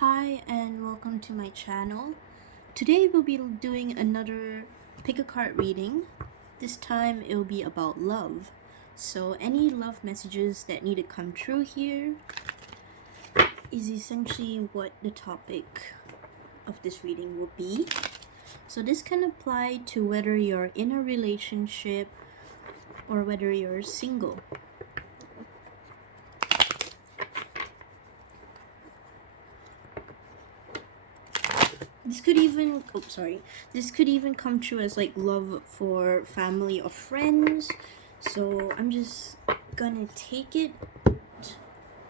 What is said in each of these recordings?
Hi and welcome to my channel. Today we'll be doing another pick a card reading. This time it will be about love. So any love messages that need to come true here is essentially what the topic of this reading will be. So this can apply to whether you're in a relationship or whether you're single. This could even come true as like love for family or friends. So I'm just gonna take it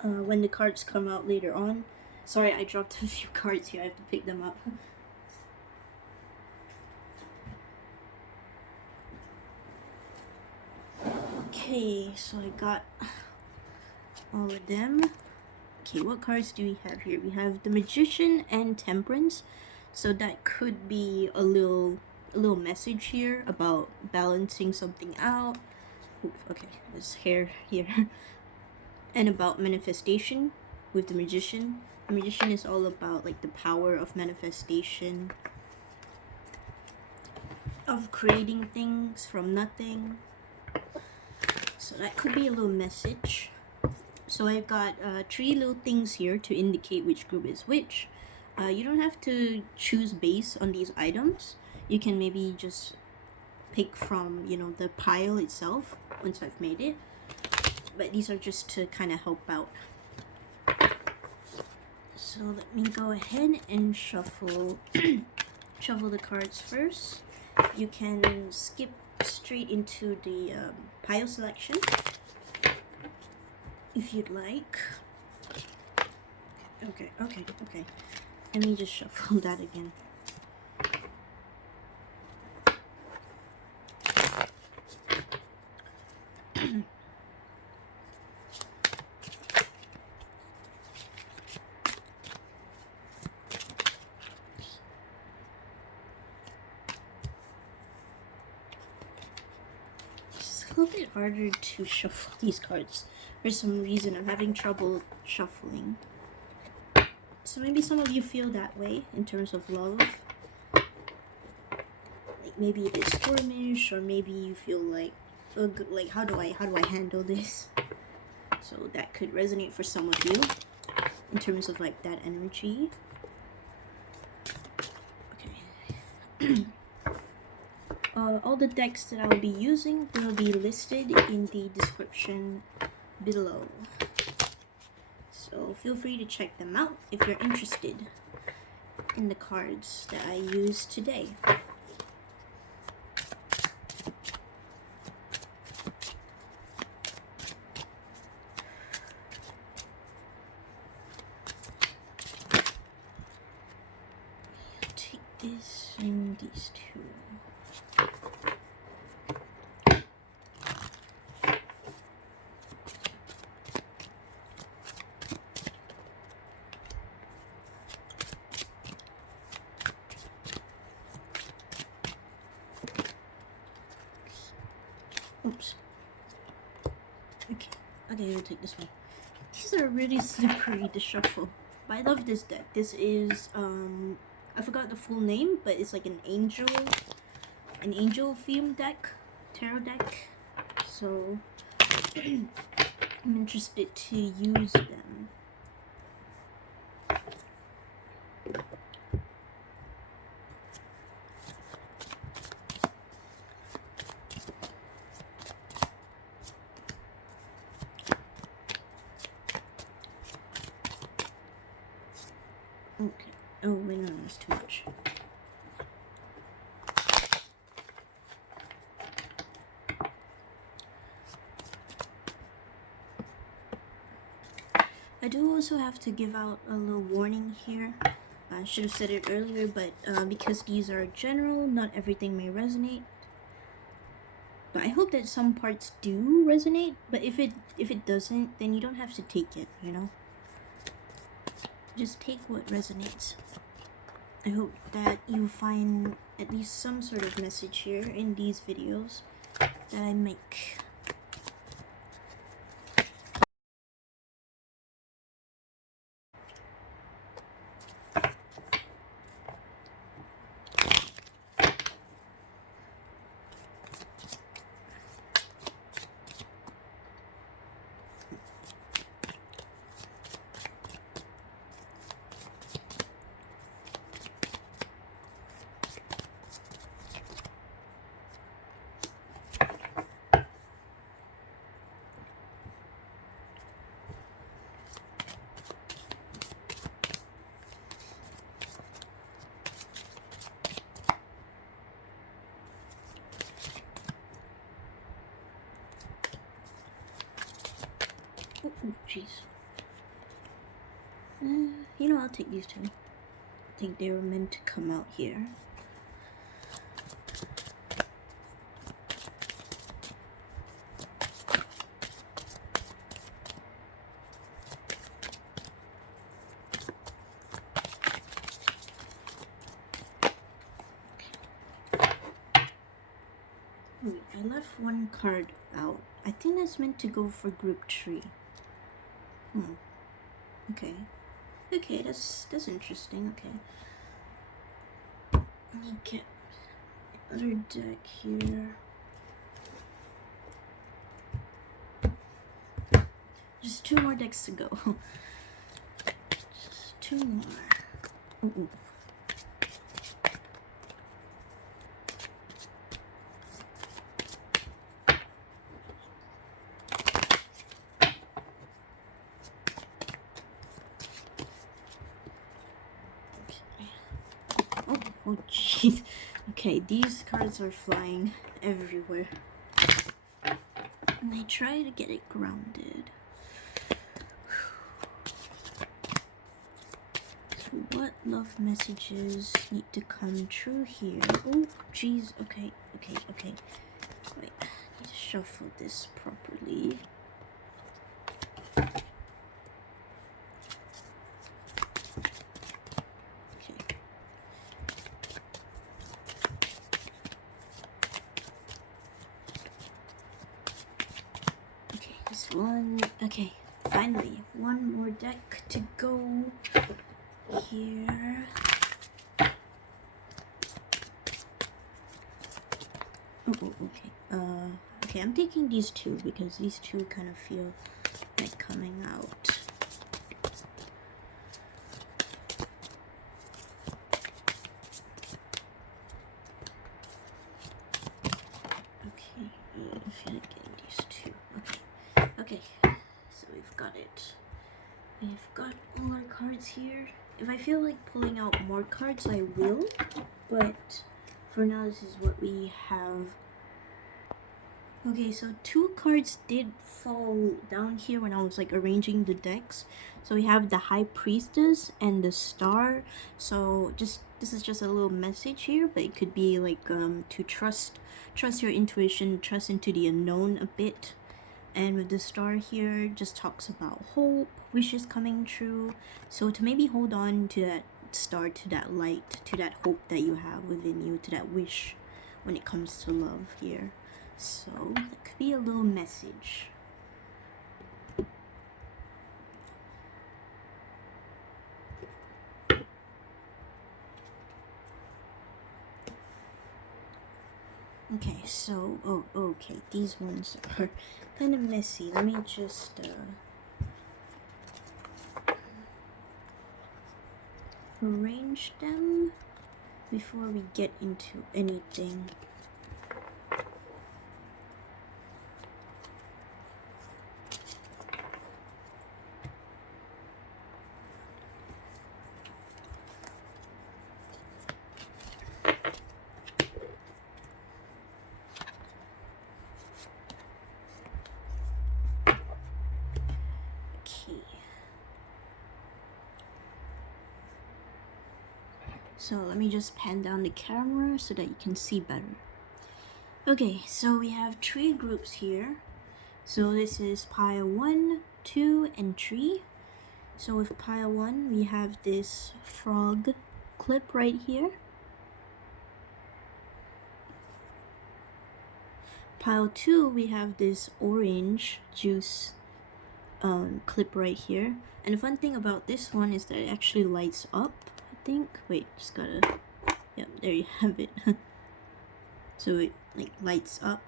when the cards come out later on. Sorry, I dropped a few cards here. I have to pick them up. Okay, so I got all of them. Okay, what cards do we have here? We have the Magician and Temperance. So that could be a little message here about balancing something out. Oof, okay, there's hair here. And about manifestation with the Magician. The Magician is all about like the power of manifestation, of creating things from nothing. So that could be a little message. So I've got 3 little things here to indicate which group is which. You don't have to choose based on these items. You can maybe just pick from, the pile itself once I've made it. But these are just to kind of help out. So let me go ahead and shuffle shuffle the cards first. You can skip straight into the pile selection if you'd like. Okay. Let me just shuffle that again. It's a little bit harder to shuffle these cards. For some reason, I'm having trouble shuffling. So maybe some of you feel that way in terms of love. Like maybe it is squirmish, or maybe you feel like, ugh, like how do I handle this? So that could resonate for some of you in terms of like that energy. Okay. All the decks that I will be using will be listed in the description below. So feel free to check them out if you're interested in the cards that I used today. Take this and these two. Oops. Okay, we'll take this one. These are really slippery to shuffle. But I love this deck. This is I forgot the full name, but it's like an angel theme deck, tarot deck. So I'm interested to use them. Okay. Oh wait, no, that's too much. I do also have to give out a little warning here. I should have said it earlier, but because these are general, not everything may resonate. But I hope that some parts do resonate. But if it doesn't, then you don't have to take it. Just take what resonates. I hope that you find at least some sort of message here in these videos that I make. You know, I'll take these two. I think they were meant to come out here. Wait, I left one card out. I think that's meant to go for group 3. Okay. Okay, that's interesting. Okay. Let me get the other deck here. Just 2 more decks to go. Just 2 more. Ooh. Oh jeez. Okay, these cards are flying everywhere. And I try to get it grounded. So what love messages need to come true here? Oh jeez. Okay. Wait, I need to shuffle this properly. Okay, finally, one more deck to go here. Okay, I'm taking these two because these two kind of feel like coming out. Okay, I feel like getting these two. Okay, so we've got it. We've got all our cards here. If I feel like pulling out more cards, I will, but for now, this is what we have. Okay, so 2 cards did fall down here when I was like arranging the decks. So we have the High Priestess and the Star. So this is just a little message here, but it could be like to trust your intuition, trust into the unknown a bit. And with the Star here, just talks about hope, wishes coming true. So to maybe hold on to that star, to that light, to that hope that you have within you, to that wish when it comes to love here. So that could be a little message. Okay, so okay, these ones are kind of messy. Let me just arrange them before we get into anything. So let me just pan down the camera so that you can see better. Okay, so we have 3 groups here. So this is pile 1, 2, and 3. So with pile 1, we have this frog clip right here. Pile 2, we have this orange juice clip right here. And the fun thing about this one is that it actually lights up, I think. Wait, just gotta... Yep, there you have it. So it like lights up.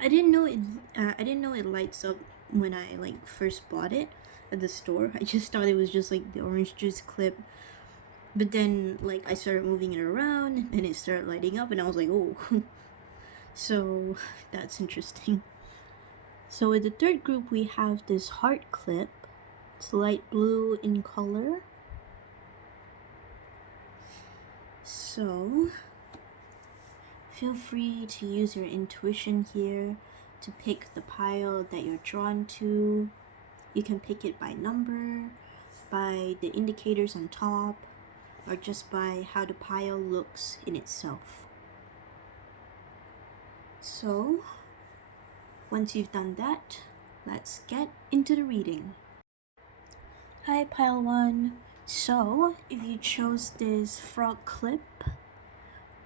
I didn't know it lights up when I like first bought it at the store. I just thought it was just like the orange juice clip. But then like I started moving it around and it started lighting up and I was like, oh. So that's interesting. So with the 3rd group we have this heart clip. It's light blue in color. So feel free to use your intuition here to pick the pile that you're drawn to. You can pick it by number, by the indicators on top, or just by how the pile looks in itself. So, once you've done that, let's get into the reading. Hi, Pile 1. So, if you chose this frog clip,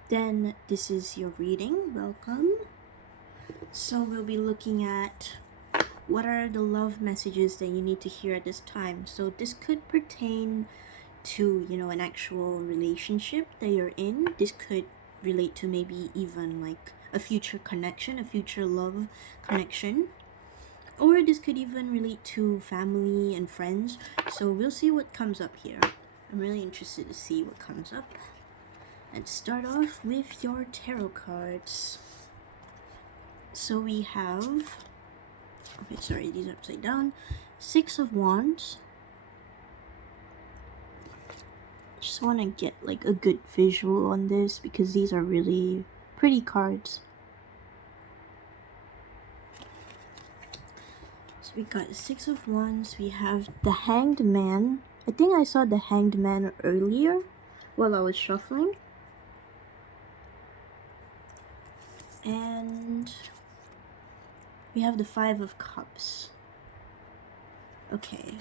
then this is your reading. Welcome. So, we'll be looking at what are the love messages that you need to hear at this time. So, this could pertain to, an actual relationship that you're in. This could relate to maybe even like a future connection, a future love connection. Or this could even relate to family and friends. So we'll see what comes up here. I'm really interested to see what comes up. Let's start off with your tarot cards. So we have... Okay, sorry, these are upside down. 6 of Wands. Just want to get like a good visual on this because these are really pretty cards. So we got 6 of Wands. We have the Hanged Man. I think I saw the Hanged Man earlier while I was shuffling. And we have the 5 of Cups. Okay.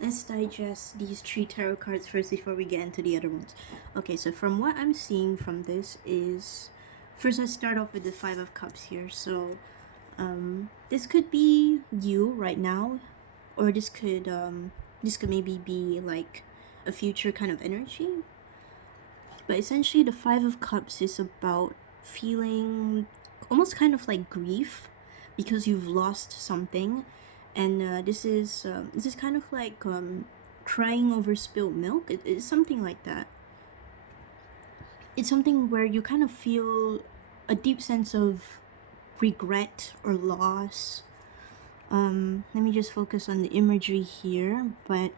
Let's digest these 3 tarot cards first before we get into the other ones. Okay, so from what I'm seeing from this is... First, let's start off with the 5 of Cups here. So, this could be you right now, or this could maybe be like a future kind of energy. But essentially, the 5 of Cups is about feeling almost kind of like grief because you've lost something, and this is kind of like crying over spilled milk. It's something like that. It's something where you kind of feel a deep sense of regret or loss. Let me just focus on the imagery here, but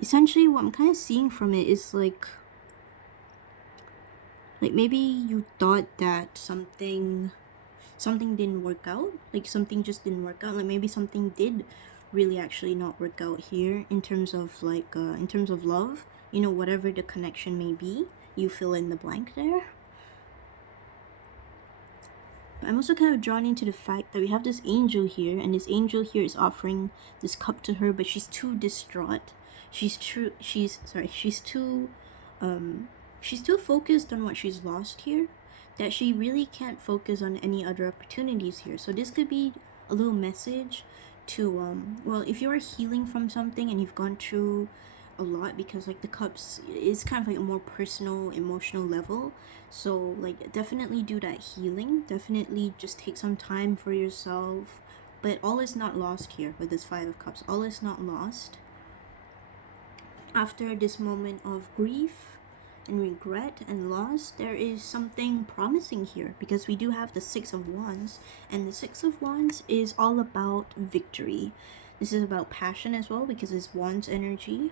essentially what I'm kind of seeing from it is like maybe you thought that something didn't work out, like something just didn't work out, like maybe something did really actually not work out here in terms of like in terms of love, whatever the connection may be, you fill in the blank there. But I'm also kind of drawn into the fact that we have this angel here, and this angel here is offering this cup to her, but she's too distraught. She's too focused on what she's lost here that she really can't focus on any other opportunities here. So this could be a little message to well, if you're healing from something and you've gone through a lot, because like the cups is kind of like a more personal, emotional level. So like definitely do that healing. Definitely just take some time for yourself. But all is not lost here with this 5 of Cups. All is not lost. After this moment of grief and regret and loss, there is something promising here, because we do have the 6 of Wands, and the 6 of Wands is all about victory. This is about passion as well, because it's Wands energy.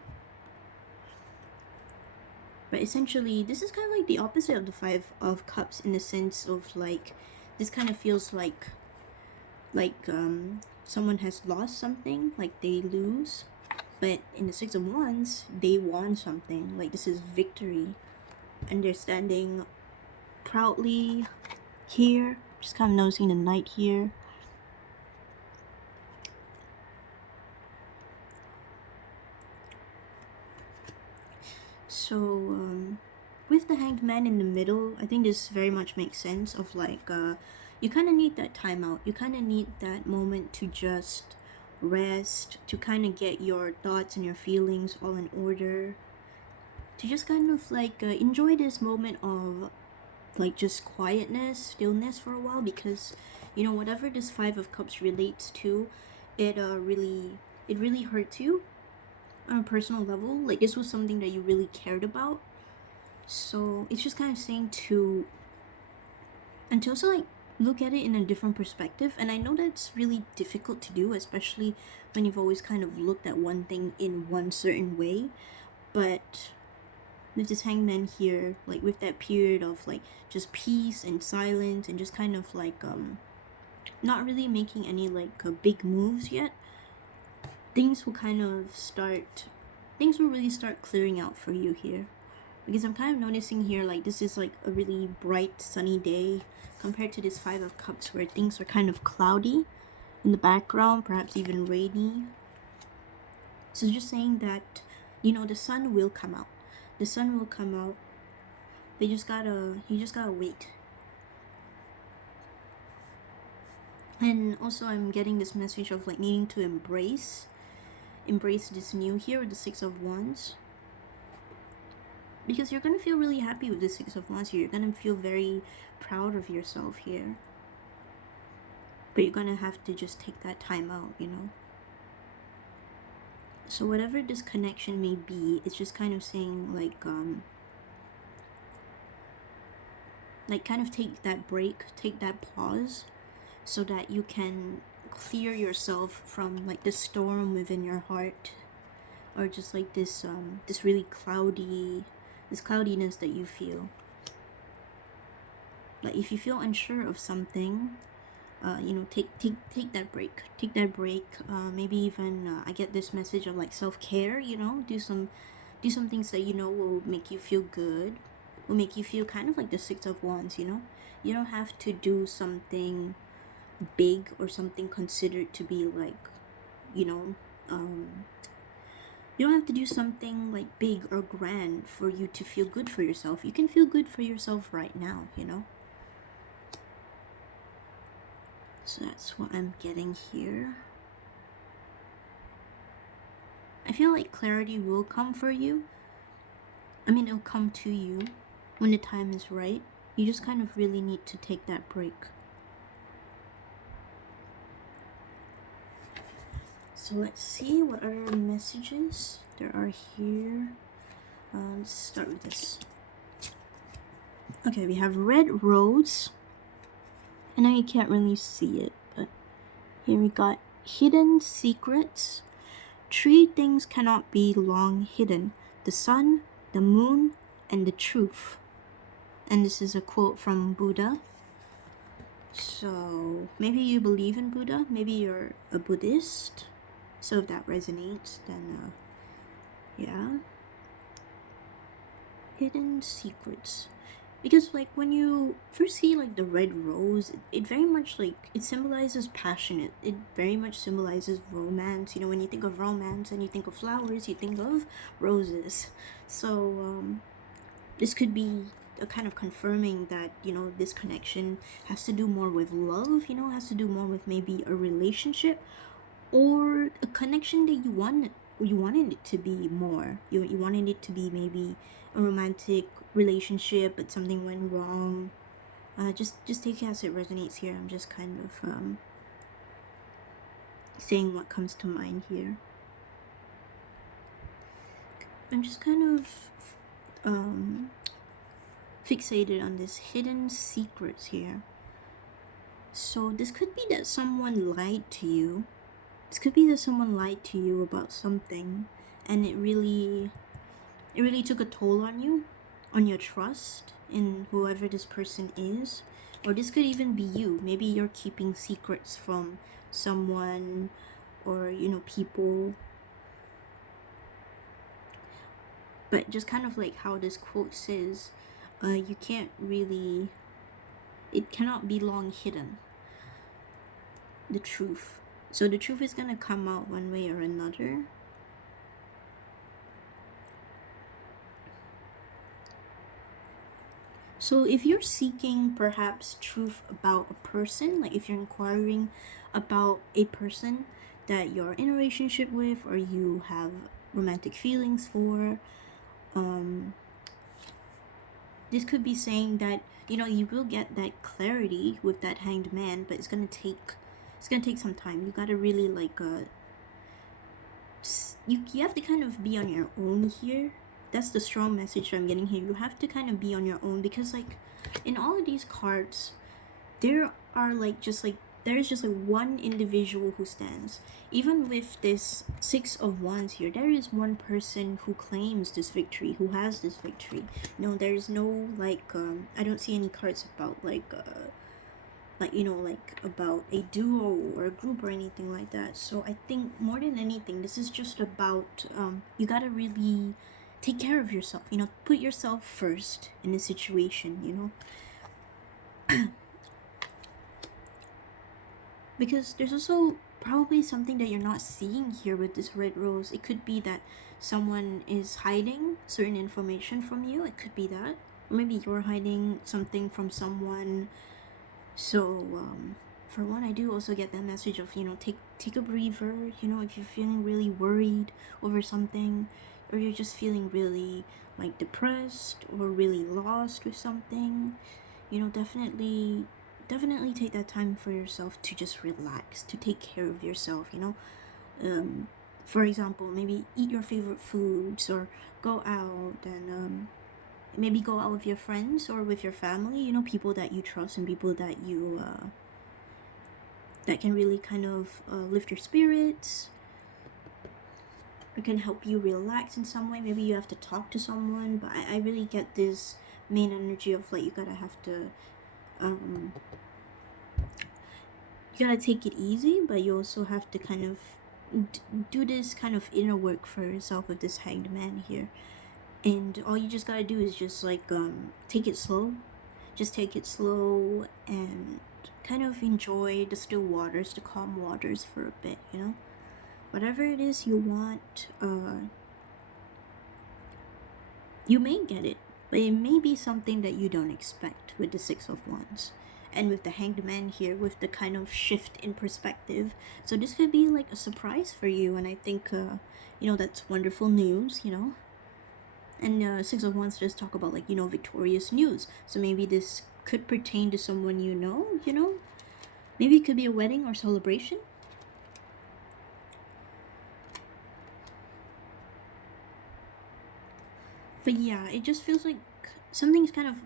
But essentially, this is kind of like the opposite of the 5 of Cups, in the sense of like, this kind of feels like someone has lost something, like they lose. But in the 6 of Wands, they won something. Like this is victory. And they're standing proudly here. Just kind of noticing the Knight here. So, with the Hanged Man in the middle, I think this very much makes sense of like, you kind of need that time out. You kind of need that moment to just rest, to kind of get your thoughts and your feelings all in order, to just kind of like enjoy this moment of like just quietness, stillness for a while, because whatever this 5 of Cups relates to, it really hurts you on a personal level. Like this was something that you really cared about. So it's just kind of saying to also like look at it in a different perspective. And I know that's really difficult to do, especially when you've always kind of looked at one thing in one certain way. But with this Hangman here, like with that period of like just peace and silence, and just kind of like not really making any like big moves yet. Things will really start clearing out for you here, because I'm kind of noticing here like this is like a really bright sunny day compared to this Five of Cups where things are kind of cloudy in the background, perhaps even rainy. So just saying that, the sun will come out. The sun will come out. You just gotta wait. And also I'm getting this message of like needing to embrace this new here, the Six of Wands. Because you're gonna feel really happy with the Six of Wands here. You're gonna feel very proud of yourself here. But you're gonna have to just take that time out, So whatever this connection may be, it's just kind of saying like kind of take that break, take that pause, so that you can clear yourself from like the storm within your heart, or just like this really cloudiness that you feel. Like if you feel unsure of something, take that break. Take that break. Maybe even I get this message of like self-care. Do some things that will make you feel good. Will make you feel kind of like the Six of Wands. You don't have to do something big or something considered to be like, you don't have to do something like big or grand for you to feel good for yourself. You can feel good for yourself right now. So that's what I'm getting here. I feel like clarity will come for you. I mean, it'll come to you when the time is right. You just kind of really need to take that break. So let's see what other messages there are here. Let's start with this. Okay, we have red rose. I know you can't really see it, but here we got hidden secrets. 3 things cannot be long hidden: the sun, the moon, and the truth. And this is a quote from Buddha. So maybe you believe in Buddha, maybe you're a Buddhist. So if that resonates, then yeah. Hidden secrets. Because like when you first see like the red rose, it very much like it symbolizes passionate. It very much symbolizes romance. When you think of romance and you think of flowers, you think of roses. So this could be a kind of confirming that this connection has to do more with love. Has to do more with maybe a relationship, or a connection that you wanted it to be more. You wanted it to be maybe a romantic relationship, but something went wrong. Just take it as it resonates here. I'm just kind of saying what comes to mind here. I'm just kind of fixated on this hidden secrets here. So this could be that someone lied to you. This could be that someone lied to you about something, and it really took a toll on you, on your trust in whoever this person is. Or this could even be you. Maybe you're keeping secrets from someone, or people. But just kind of like how this quote says, you can't really, it cannot be long hidden, the truth. So the truth is gonna come out one way or another. So if you're seeking perhaps truth about a person, like if you're inquiring about a person that you're in a relationship with, or you have romantic feelings for, this could be saying that you will get that clarity with that Hanged Man, but it's gonna take some time. You gotta really like you have to kind of be on your own here. That's the strong message I'm getting here. You have to kind of be on your own, because like in all of these cards, there are there's just like one individual who stands. Even with this Six of Wands here, there is one person who claims this victory, who has this victory. There's no like I don't see any cards about like like, like about a duo or a group or anything like that. So I think more than anything, this is just about you gotta really take care of yourself, put yourself first in the situation, because there's also probably something that you're not seeing here with this red rose. It could be that someone is hiding certain information from you. It could be that, or maybe you're hiding something from someone. So for one, I do also get that message of, take a breather. If you're feeling really worried over something, or you're just feeling really like depressed or really lost with something, definitely take that time for yourself to just relax, to take care of yourself. For example, maybe eat your favorite foods, or go out and maybe go out with your friends or with your family, people that you trust and people that you that can really kind of lift your spirits, or can help you relax in some way. Maybe you have to talk to someone, but I really get this main energy of like, you gotta take it easy, but you also have to kind of do this kind of inner work for yourself with this hanged man here. And all you just gotta do is just like take it slow. Just take it slow and kind of enjoy the still waters, the calm waters for a bit, Whatever it is you want, you may get it, but it may be something that you don't expect with the Six of Wands. And with the Hanged Man here, with the kind of shift in perspective. So this could be like a surprise for you, and I think, that's wonderful news, And Six of Wands does talk about, like, victorious news. So maybe this could pertain to someone you know. Maybe it could be a wedding or celebration. But yeah, it just feels like something's kind of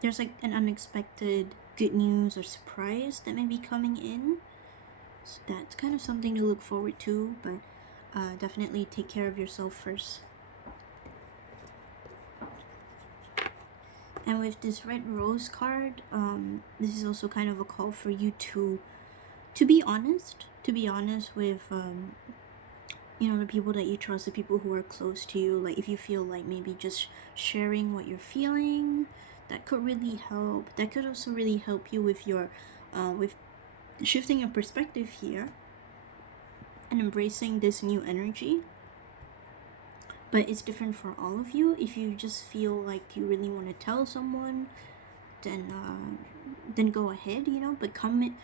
there's like an unexpected good news or surprise that may be coming in. So that's kind of something to look forward to, but definitely take care of yourself first. And with this red rose card, this is also kind of a call for you to be honest. To be honest with the people that you trust, the people who are close to you. Like, if you feel like maybe just sharing what you're feeling, that could really help. That could also really help you with your with shifting your perspective here and embracing this new energy. But it's different for all of you. If you just feel like you really want to tell someone, then go ahead, but come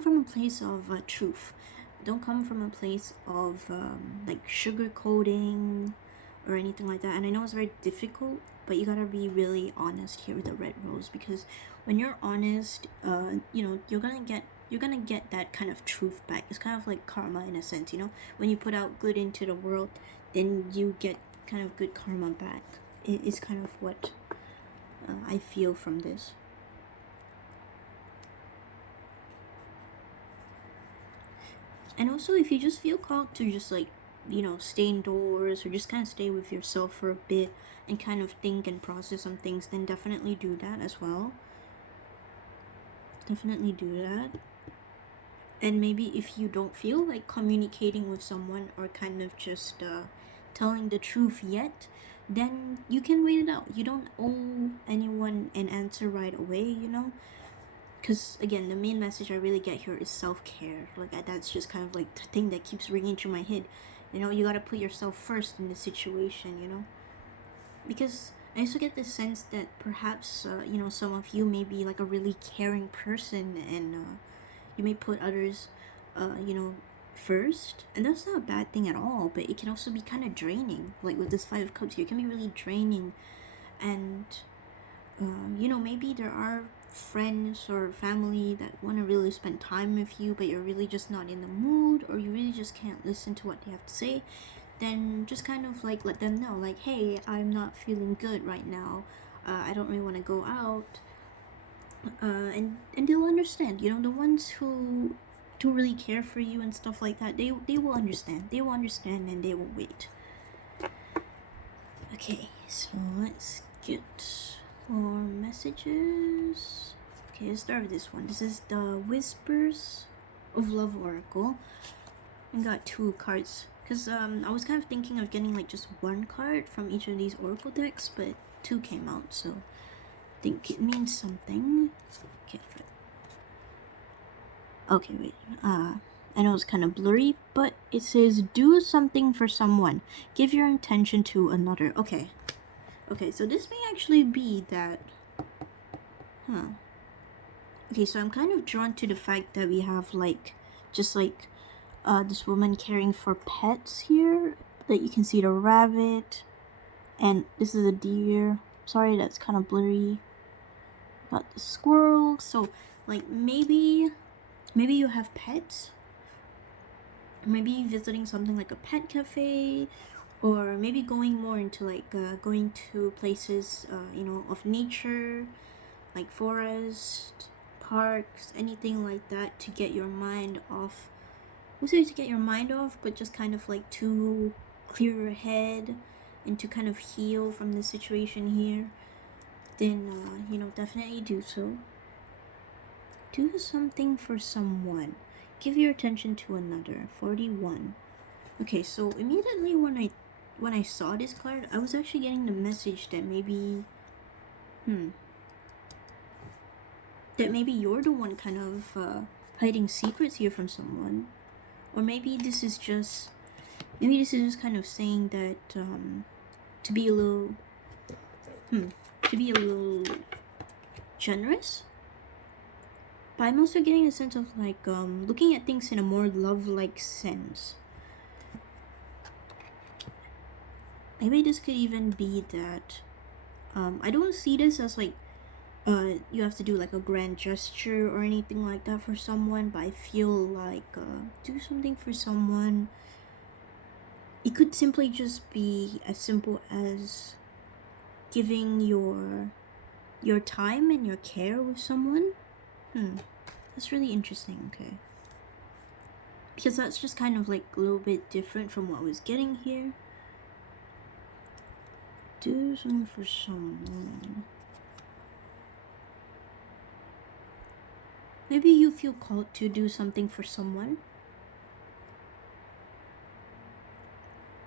from a place of truth. Don't come from a place of like sugarcoating or anything like that. And I know it's very difficult, but you gotta be really honest here with the red rose, because when you're honest, you're gonna get that kind of truth back. It's kind of like karma in a sense, when you put out good into the world, then you get kind of good karma back. It's kind of what I feel from this. And also, if you just feel called to just like, stay indoors or just kind of stay with yourself for a bit and kind of think and process some things, then definitely do that as well. Definitely do that. And maybe if you don't feel like communicating with someone or kind of just telling the truth yet, then you can wait it out. You don't owe anyone an answer right away, because again, the main message I really get here is self-care. Like, that's just kind of like the thing that keeps ringing through my head. You gotta put yourself first in the situation, because I also get this sense that perhaps some of you may be like a really caring person, and you may put others first, and that's not a bad thing at all, but it can also be kind of draining. Like with this Five of Cups here, it can be really draining. And maybe there are friends or family that want to really spend time with you, but you're really just not in the mood, or you really just can't listen to what they have to say. Then just kind of like let them know, like, hey, I'm not feeling good right now, I don't really want to go out, and they'll understand. The ones who really care for you and stuff like that, they will understand. They will understand, and they will wait. Okay, so let's get more messages. Okay, let's start with this one. This is the Whispers of Love Oracle. I got 2 cards because I was kind of thinking of getting like just 1 card from each of these Oracle decks, but 2 came out, so I think it means something. Okay, wait. I know it's kind of blurry, but it says do something for someone. Give your intention to another. Okay. Okay, so this may actually be that. Okay, so I'm kind of drawn to the fact that we have like just like this woman caring for pets here. That you can see the rabbit, and this is a deer. Sorry, that's kind of blurry. Got the squirrel. So like maybe you have pets. Maybe visiting something like a pet cafe, or maybe going more into like going to places you know, of nature, like forest, parks, anything like that, to get your mind off. I would say to get your mind off, but just kind of like to clear your head and to kind of heal from the situation here. Then you know, definitely do so. Do something for someone. Give your attention to another. 41. Okay, so immediately when I saw this card, I was actually getting the message that maybe that maybe you're the one kind of hiding secrets here from someone. Or maybe this is just kind of saying that to be a little generous. But I'm also getting a sense of like looking at things in a more love-like sense. Maybe this could even be that I don't see this as like you have to do like a grand gesture or anything like that for someone, but I feel like do something for someone. It could simply just be as simple as giving your time and your care with someone. That's really interesting. Okay, because that's just kind of like a little bit different from what I was getting here. Do something for someone. Maybe you feel called to do something for someone.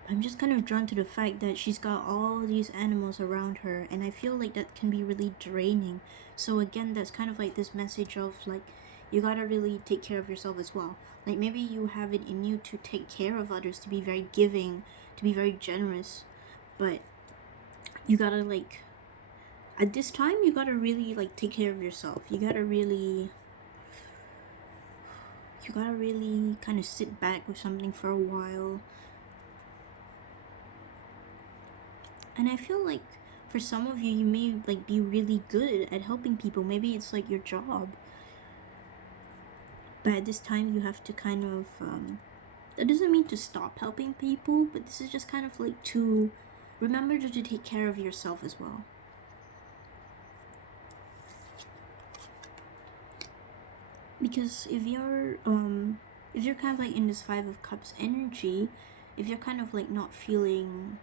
I'm just kind of drawn to the fact that she's got all these animals around her, and I feel like that can be really draining. So again, that's kind of like this message of like, you gotta really take care of yourself as well. Like maybe you have it in you to take care of others, to be very giving, to be very generous, but you gotta like, at this time, you gotta really like take care of yourself. You gotta really kind of sit back with something for a while. And I feel like for some of you, you may like be really good at helping people. Maybe it's like your job. But at this time, you have to kind of that doesn't mean to stop helping people, but this is just kind of like to remember to take care of yourself as well. Because if you're kind of like in this 5 of Cups energy, if you're kind of like not feeling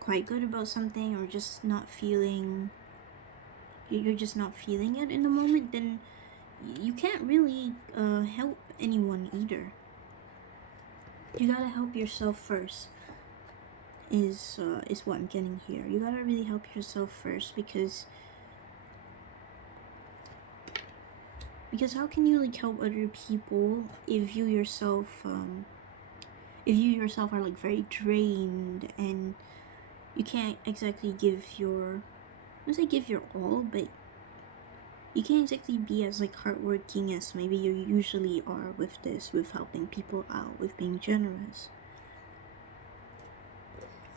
quite good about something, or just not feeling, you're just not feeling it in the moment, then you can't really help anyone either. You gotta help yourself first, is what I'm getting here. You gotta really help yourself first, because how can you like help other people if you yourself are like very drained, and you can't exactly give your, I would say give your all, but you can't exactly be as like hardworking as maybe you usually are with this, with helping people out, with being generous.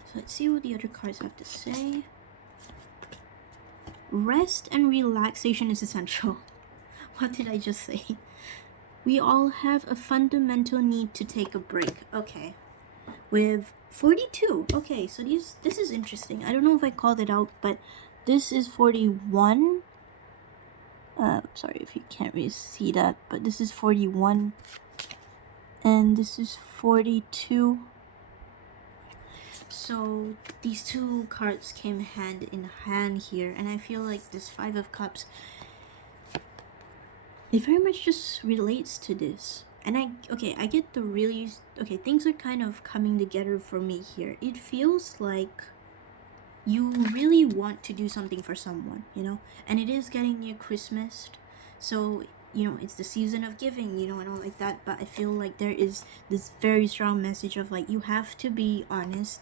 So let's see what the other cards have to say. Rest and relaxation is essential. What did I just say? We all have a fundamental need to take a break. Okay. With 42. Okay, so this is interesting. I don't know if I called it out, but this is 41. Sorry if you can't really see that, but this is 41. And this is 42. So these 2 cards came hand in hand here, and I feel like this 5 of Cups, it very much just relates to this. And I get the really, okay, things are kind of coming together for me here. It feels like you really want to do something for someone, and it is getting near Christmas. So, it's the season of giving, and all like that. But I feel like there is this very strong message of like, you have to be honest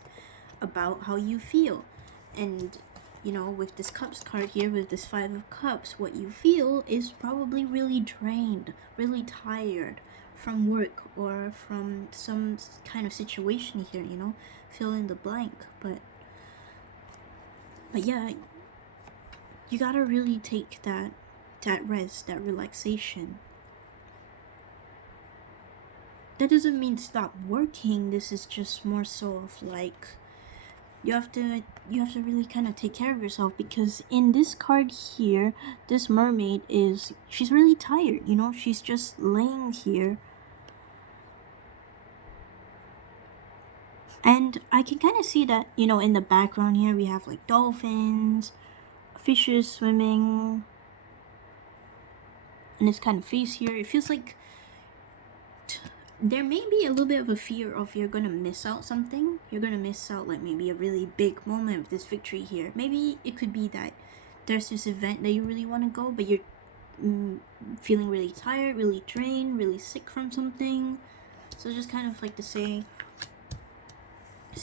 about how you feel. And with this cups card here, with this 5 of Cups, what you feel is probably really drained, really tired from work or from some kind of situation here, fill in the blank. But yeah, you gotta really take that rest, that relaxation. That doesn't mean stop working. This is just more so of like, you have to really kind of take care of yourself, because in this card here, this mermaid she's really tired, she's just laying here. And I can kind of see that, in the background here we have like dolphins, fishes swimming, and this kind of face here. It feels like there may be a little bit of a fear of you're gonna miss out something. You're gonna miss out like maybe a really big moment of this victory here. Maybe it could be that there's this event that you really want to go, but you're feeling really tired, really drained, really sick from something. So just kind of like to say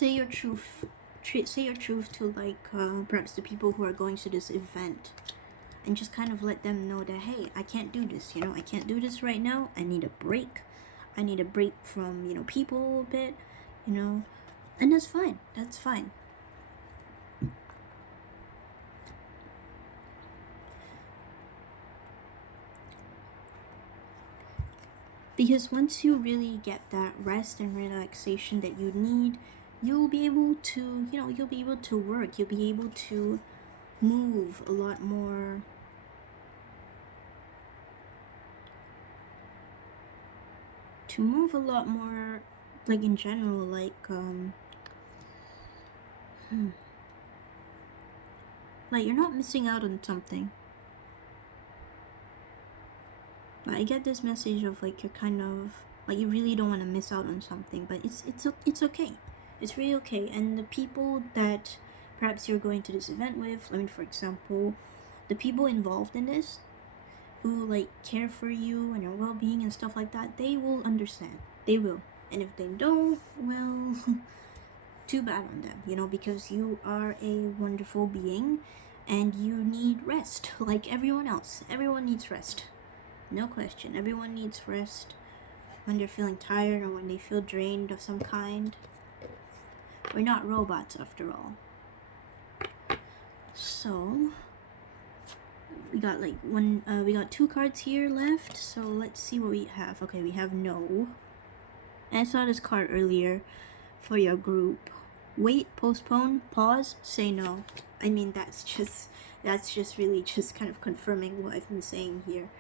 your truth. Say your truth to like perhaps the people who are going to this event, and just kind of let them know that, hey, I can't do this. I can't do this right now. I need a break. I need a break from people a bit, and that's fine. That's fine. Because once you really get that rest and relaxation that you need, you'll be able to work. You'll be able to move a lot more. Like in general, like like you're not missing out on something. But I get this message of like, you're kind of like, you really don't want to miss out on something, but it's okay. It's really okay. And the people that perhaps you're going to this event with, I mean, for example, the people involved in this, who like care for you and your well-being and stuff like that, they will understand. They will. And if they don't, well, too bad on them, because you are a wonderful being and you need rest like everyone else. Everyone needs rest. No question. Everyone needs rest when they're feeling tired or when they feel drained of some kind. We're not robots after all. So we got like we got 2 cards here left. So let's see what we have. Okay, we have no. And I saw this card earlier for your group. Wait, postpone, pause, say no. I mean, that's just really just kind of confirming what I've been saying here.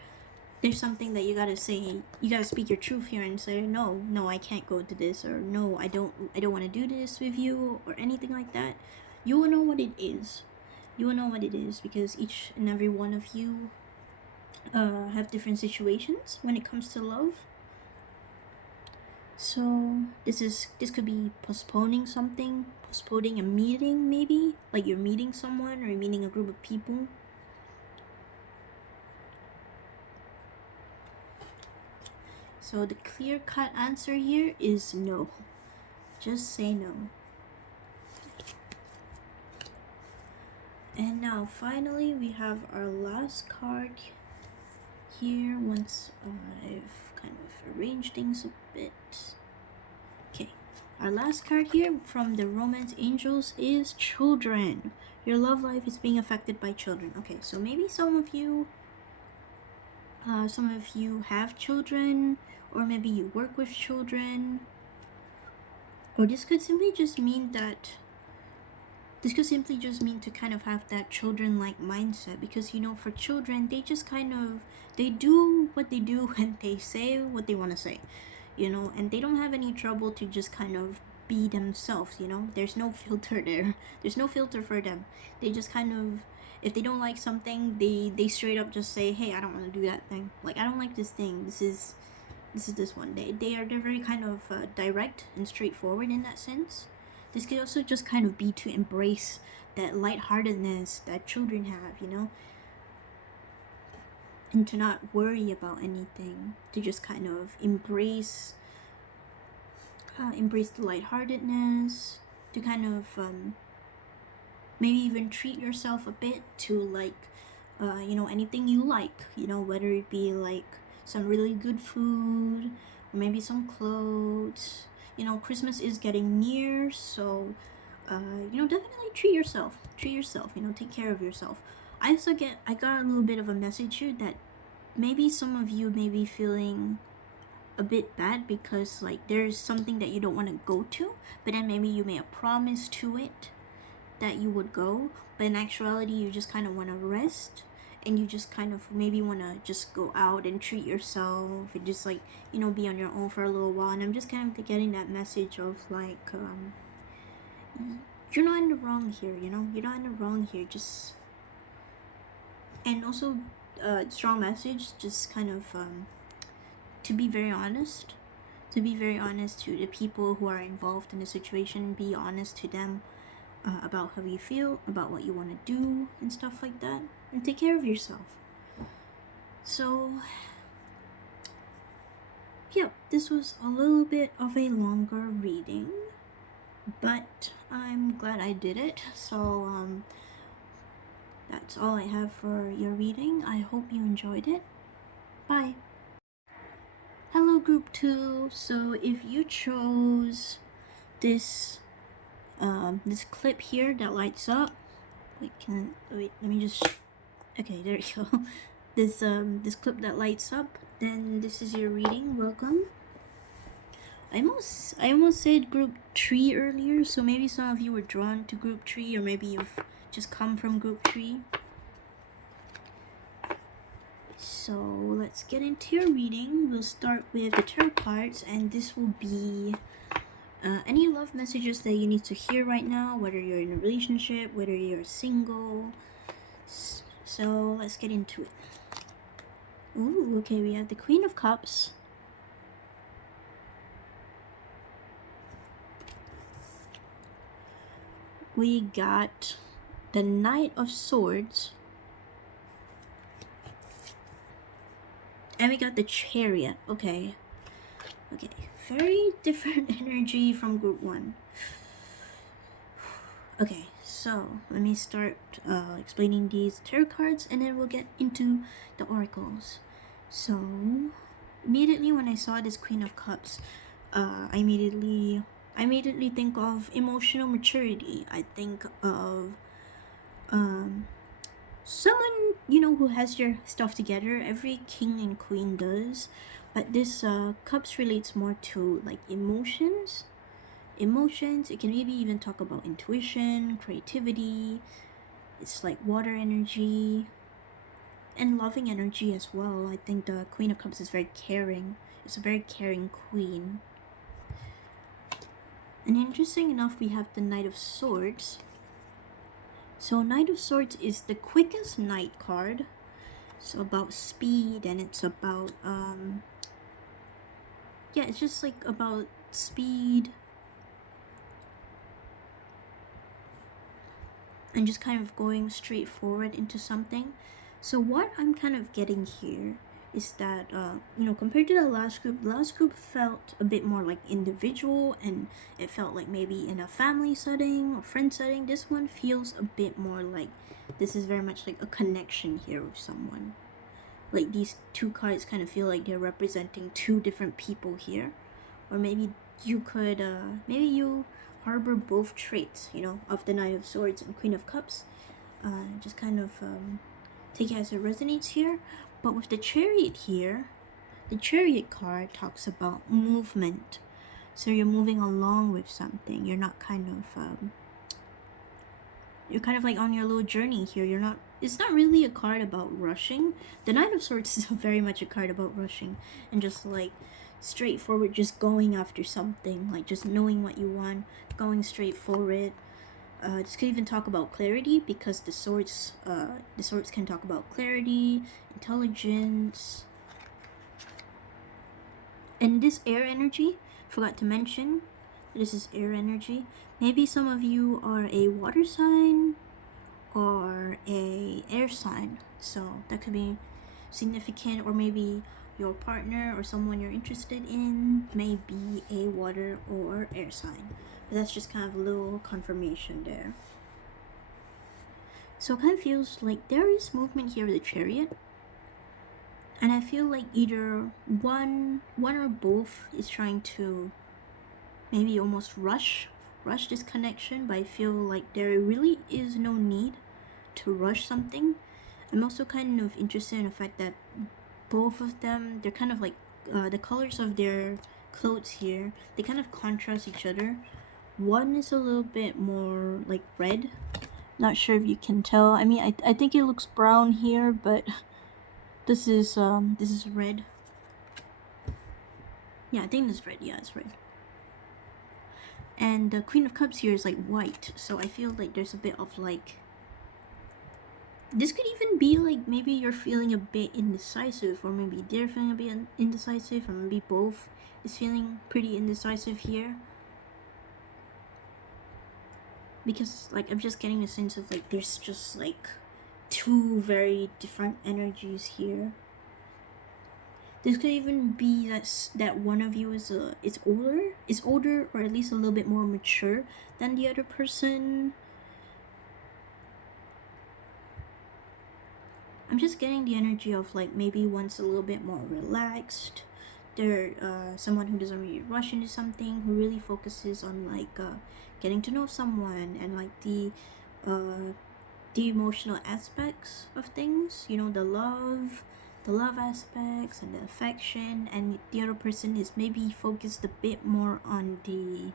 There's something that you gotta say. You gotta speak your truth here and say, no, I can't go to this, or no, I don't want to do this with you, or anything like that. You will know what it is. You will know what it is, because each and every one of you have different situations when it comes to love. So this could be postponing something, postponing a meeting, maybe like you're meeting someone or you're meeting a group of people. So the clear-cut answer here is no. Just say no. And now finally we have our last card here, once I've kind of arranged things a bit. Okay, our last card here from the Romance Angels is children. Your love life is being affected by children. Okay, so maybe some of you have children, or maybe you work with children, or this could simply just mean to kind of have that children-like mindset, because for children, they just kind of, they do what they do and they say what they want to say, and they don't have any trouble to just kind of be themselves. There's no filter there. There's no filter for them. They just kind of If they don't like something, they straight up just say, hey, I don't want to do that thing. Like, I don't like this thing. This is this one. They're very kind of direct and straightforward in that sense. This could also just kind of be to embrace that lightheartedness that children have, you know, and to not worry about anything, to just kind of embrace the lightheartedness, to kind of maybe even treat yourself a bit to like you know, anything you like, you know, whether it be like some really good food or maybe some clothes. You know, Christmas is getting near, so you know, definitely treat yourself, you know, take care of yourself. I got a little bit of a message here that maybe some of you may be feeling a bit bad because like there's something that you don't want to go to, but then maybe you made a promise to it that you would go, but in actuality you just kind of want to rest, and you just kind of maybe want to just go out and treat yourself and just like, you know, be on your own for a little while. And I'm just kind of getting that message of like you're not in the wrong here, you know, you're not in the wrong here. Just, and also strong message, just kind of to be very honest, to the people who are involved in the situation. Be honest to them about how you feel, about what you want to do and stuff like that, and take care of yourself. So yeah, this was a little bit of a longer reading, but I'm glad I did it. So that's all I have for your reading. I hope you enjoyed it. Bye. Hello group 2. So if you chose this this clip here that lights up, let me just, okay, there you go. This clip that lights up, then this is your reading. Welcome. I almost said group 3 earlier, so maybe some of you were drawn to group 3, or maybe you've just come from group 3. So let's get into your reading. We'll start with the tarot cards, and this will be any love messages that you need to hear right now, whether you're in a relationship, whether you're single. So let's get into it. Ooh, okay, we have the Queen of Cups. We got the Knight of Swords. And we got the Chariot. Okay. Okay. Very different energy from group 1. Okay, so let me start explaining these tarot cards, and then we'll get into the oracles. So immediately when I saw this Queen of Cups, I immediately think of emotional maturity. I think of someone, you know, who has your stuff together. Every king and queen does, but this cups relates more to like emotions. It can maybe even talk about intuition, creativity. It's like water energy and loving energy as well. I think the Queen of Cups is very caring. It's a very caring queen. And interesting enough, we have the Knight of Swords. So Knight of Swords is the quickest knight card. It's about speed, and it's about yeah, it's just like about speed and just kind of going straight forward into something. So what I'm kind of getting here is that you know, compared to the last group felt a bit more like individual, and it felt like maybe in a family setting or friend setting. This one feels a bit more like this is very much like a connection here with someone. Like these two cards kind of feel like they're representing two different people here, or maybe you could maybe you harbor both traits, you know, of the Knight of Swords and Queen of Cups. Just kind of take it as it resonates here. But with the Chariot here, the Chariot card talks about movement. So you're moving along with something. You're not kind of you're kind of like on your little journey here. You're not, it's not really a card about rushing. The Knight of Swords is very much a card about rushing and just like straightforward, just going after something, like just knowing what you want, going straight for it. this could even talk about clarity, because the swords can talk about clarity, intelligence. And this air energy, forgot to mention, this is air energy. Maybe some of you are a water sign or a air sign, so that could be significant. Or maybe your partner or someone you're interested in may be a water or air sign. But that's just kind of a little confirmation there. So it kind of feels like there is movement here with the Chariot, and I feel like either one or both is trying to maybe almost rush this connection, but I feel like there really is no need to rush something. I'm also kind of interested in the fact that both of them, they're kind of like the colors of their clothes here, they kind of contrast each other. One is a little bit more like red. Not sure if you can tell. I mean, I think it looks brown here, but this is red. Yeah, I think this is red. Yeah, it's red. And the Queen of Cups here is like white, so I feel like there's a bit of like, this could even be like maybe you're feeling a bit indecisive, or maybe they're feeling a bit indecisive, or maybe both is feeling pretty indecisive here. Because like I'm just getting a sense of like there's just like two very different energies here. This could even be that one of you is older, or at least a little bit more mature than the other person. I'm just getting the energy of like maybe one's a little bit more relaxed. They're someone who doesn't really rush into something, who really focuses on like getting to know someone, and like the emotional aspects of things, you know, the love aspects and the affection. And the other person is maybe focused a bit more on the,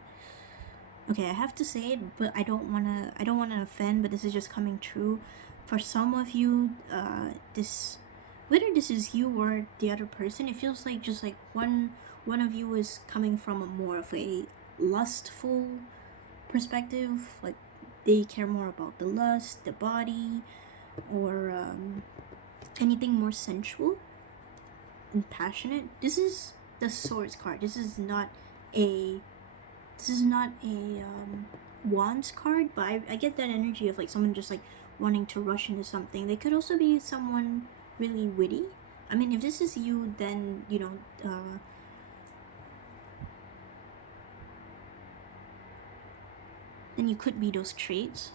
okay, I have to say it, but I don't wanna offend, but this is just coming true. For some of you, this, whether this is you or the other person, it feels like just like one of you is coming from a more of a lustful perspective. Like they care more about the lust, the body, or anything more sensual and passionate. This is the Swords card. This is not a Wands card, but I get that energy of like someone just like wanting to rush into something. They could also be someone really witty. I mean, if this is you, then you know, then you could be those traits.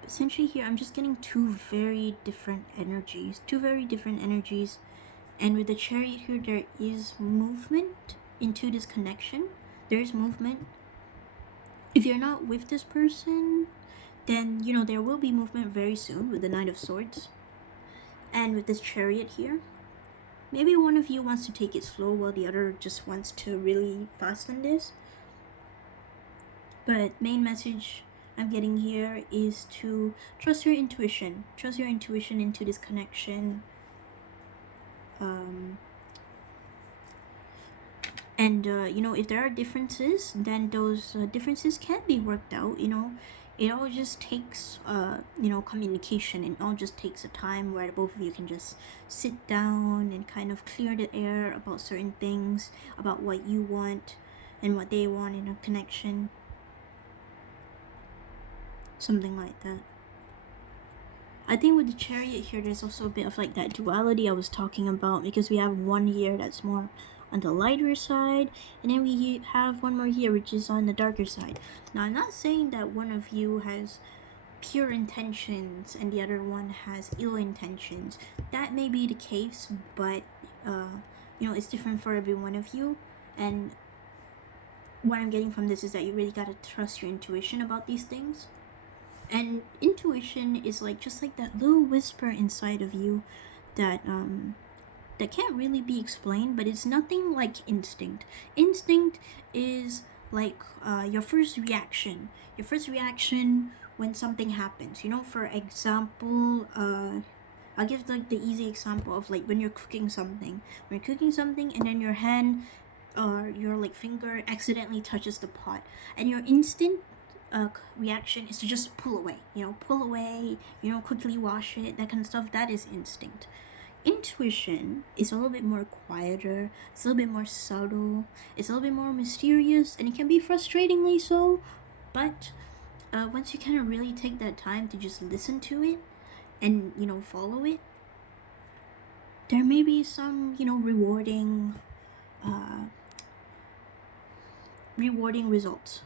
But essentially here, I'm just getting two very different energies. And with the Chariot here, there is movement into this connection. There is movement. If you're not with this person, then you know there will be movement very soon with the Knight of Swords. And with this Chariot here, maybe one of you wants to take it slow while the other just wants to really fasten this. But main message I'm getting here is to trust your intuition. Trust your intuition into this connection. And you know, if there are differences, then those differences can be worked out. You know, it all just takes you know, communication, and it all just takes a time where both of you can just sit down and kind of clear the air about certain things, about what you want and what they want in a connection. Something like that. I think with the Chariot here, there's also a bit of like that duality I was talking about, because we have one here that's more on the lighter side, and then we have one more here which is on the darker side. Now, I'm not saying that one of you has pure intentions and the other one has ill intentions. That may be the case, but you know, it's different for every one of you. And what I'm getting from this is that you really gotta trust your intuition about these things. And intuition is like just like that little whisper inside of you that that can't really be explained, but it's nothing like instinct. Instinct is like your first reaction when something happens. You know, for example, I'll give like the easy example of like when you're cooking something and then your hand or your like finger accidentally touches the pot, and your instant reaction is to just pull away, pull away, quickly wash it, that kind of stuff. That is instinct. Intuition is a little bit more quieter, it's a little bit more subtle, it's a little bit more mysterious, and it can be frustratingly so. But once you kind of really take that time to just listen to it and follow it, there may be some rewarding results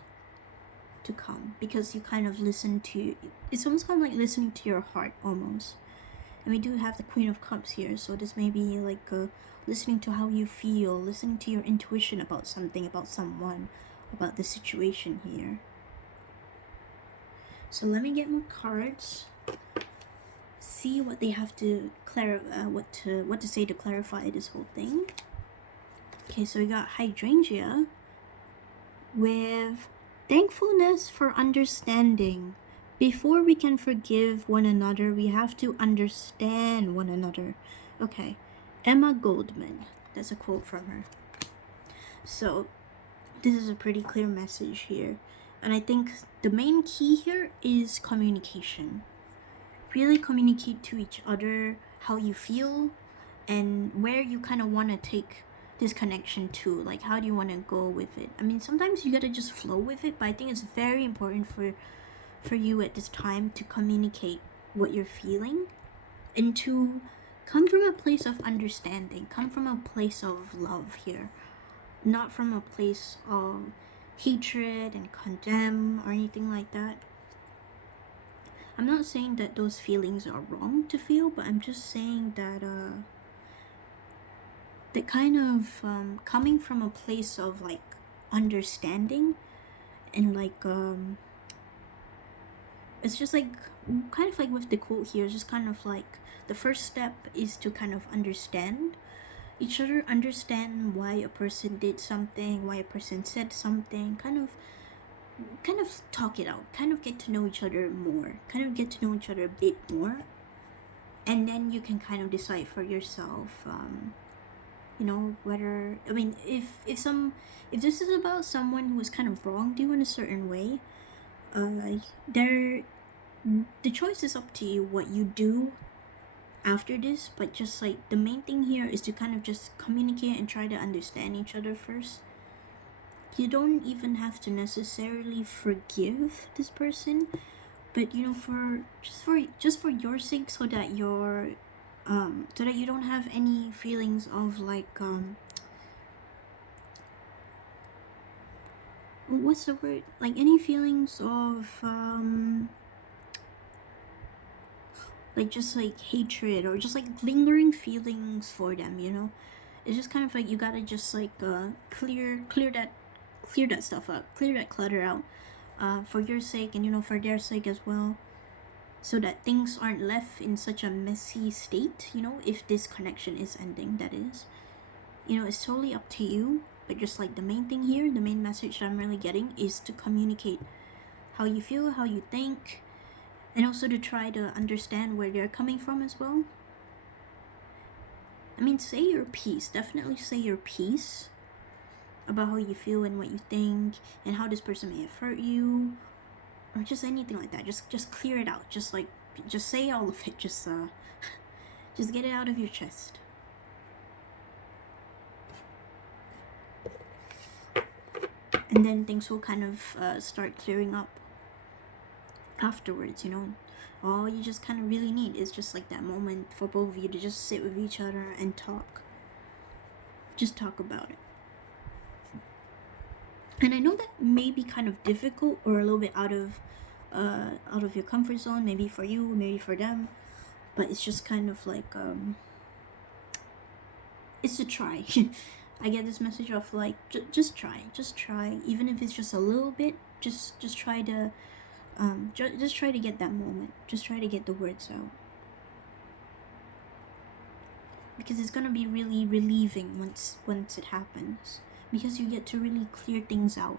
to come, because you kind of listen to it's almost kind of like listening to your heart almost. And we do have the Queen of Cups here, so this may be like listening to how you feel, listening to your intuition about something, about someone, about the situation here. So let me get more cards, see what they have to what to say to clarify this whole thing. Okay, so we got hydrangea with thankfulness for understanding. Before we can forgive one another, we have to understand one another. Okay, Emma Goldman. That's a quote from her. So this is a pretty clear message here. And I think the main key here is communication. Really communicate to each other how you feel and where you kind of want to take this connection to. Like, how do you want to go with it? I mean, sometimes you gotta just flow with it, but I think it's very important for you at this time to communicate what you're feeling and to come from a place of understanding, come from a place of love here, not from a place of hatred and condemn or anything like that. I'm not saying that those feelings are wrong to feel, but I'm just saying that that kind of coming from a place of like understanding and like it's just like kind of like with the quote here, it's just kind of like the first step is to kind of understand each other, understand why a person did something, why a person said something, kind of talk it out, kind of get to know each other more, kind of get to know each other a bit more, and then you can kind of decide for yourself whether, I mean, if this is about someone who was kind of wronged you in a certain way, the choice is up to you what you do after this. But just like the main thing here is to kind of just communicate and try to understand each other first. You don't even have to necessarily forgive this person, but for your sake, so that you don't have any feelings of like what's the word, like any feelings of like just like hatred or just like lingering feelings for them. It's just kind of like you gotta just like clear that stuff out, clear that clutter out, for your sake and for their sake as well, so that things aren't left in such a messy state. If this connection is ending, that is, it's totally up to you. But just like the main thing here, the main message that I'm really getting is to communicate how you feel, how you think, and also to try to understand where they're coming from as well. I mean, say your piece, definitely say your piece about how you feel and what you think and how this person may have hurt you, or just anything like that. Just clear it out. Just say all of it. Just get it out of your chest. And then things will kind of start clearing up afterwards. All you just kind of really need is just like that moment for both of you to just sit with each other and talk. Just talk about it. And I know that may be kind of difficult or a little bit out of your comfort zone, maybe for you, maybe for them, but it's just kind of like it's a try. I get this message of like just try, even if it's just a little bit. Just try to just try to get that moment, just try to get the words out, because it's gonna be really relieving once it happens, because you get to really clear things out.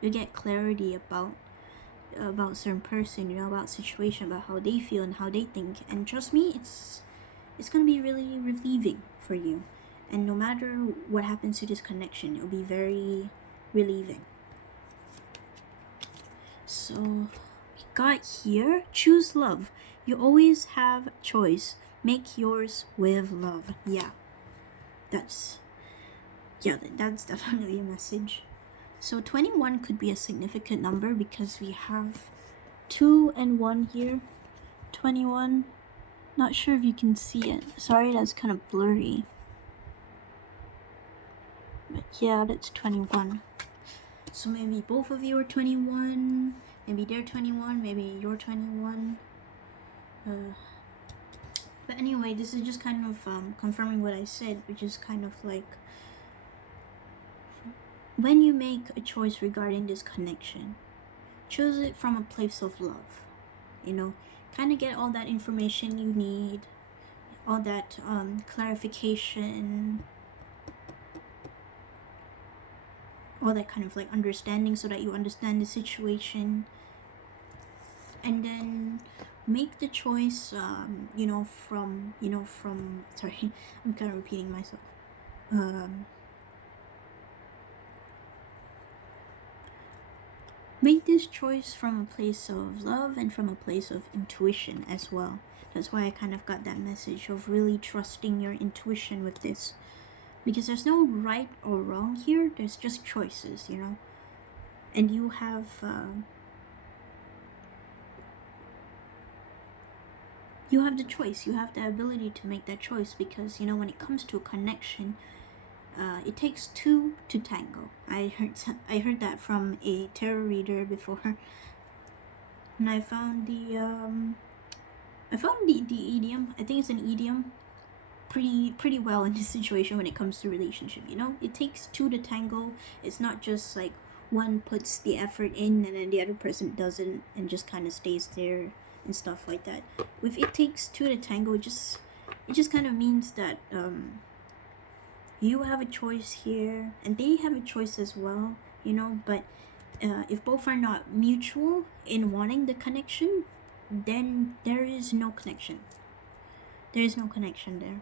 You get clarity about certain person, about situation, about how they feel and how they think. And trust me, it's gonna be really relieving for you. And no matter what happens to this connection, it'll be very relieving. So we got here, choose love. You always have choice. Make yours with love. That's definitely a message. So 21 could be a significant number because we have 2 and 1 here. 21. Not sure if you can see it. Sorry, that's kind of blurry. But yeah, that's 21. So maybe both of you are 21. Maybe they're 21. Maybe you're 21. But anyway, this is just kind of confirming what I said, which is kind of like when you make a choice regarding this connection, choose it from a place of love. Kind of get all that information you need, all that clarification, all that kind of like understanding so that you understand the situation. And then make the choice, from sorry, I'm kind of repeating myself. Make this choice from a place of love and from a place of intuition as well. That's why I kind of got that message of really trusting your intuition with this. Because there's no right or wrong here, there's just choices, And you have the choice, you have the ability to make that choice because, when it comes to a connection, it takes two to tango. I heard that from a tarot reader before, and I found the idiom. I think it's an idiom. Pretty well in this situation when it comes to relationship. It takes two to tango. It's not just like one puts the effort in and then the other person doesn't and just kind of stays there and stuff like that. If it takes two to tango, it just kind of means that you have a choice here and they have a choice as well, but if both are not mutual in wanting the connection, then there is no connection. There is no connection there.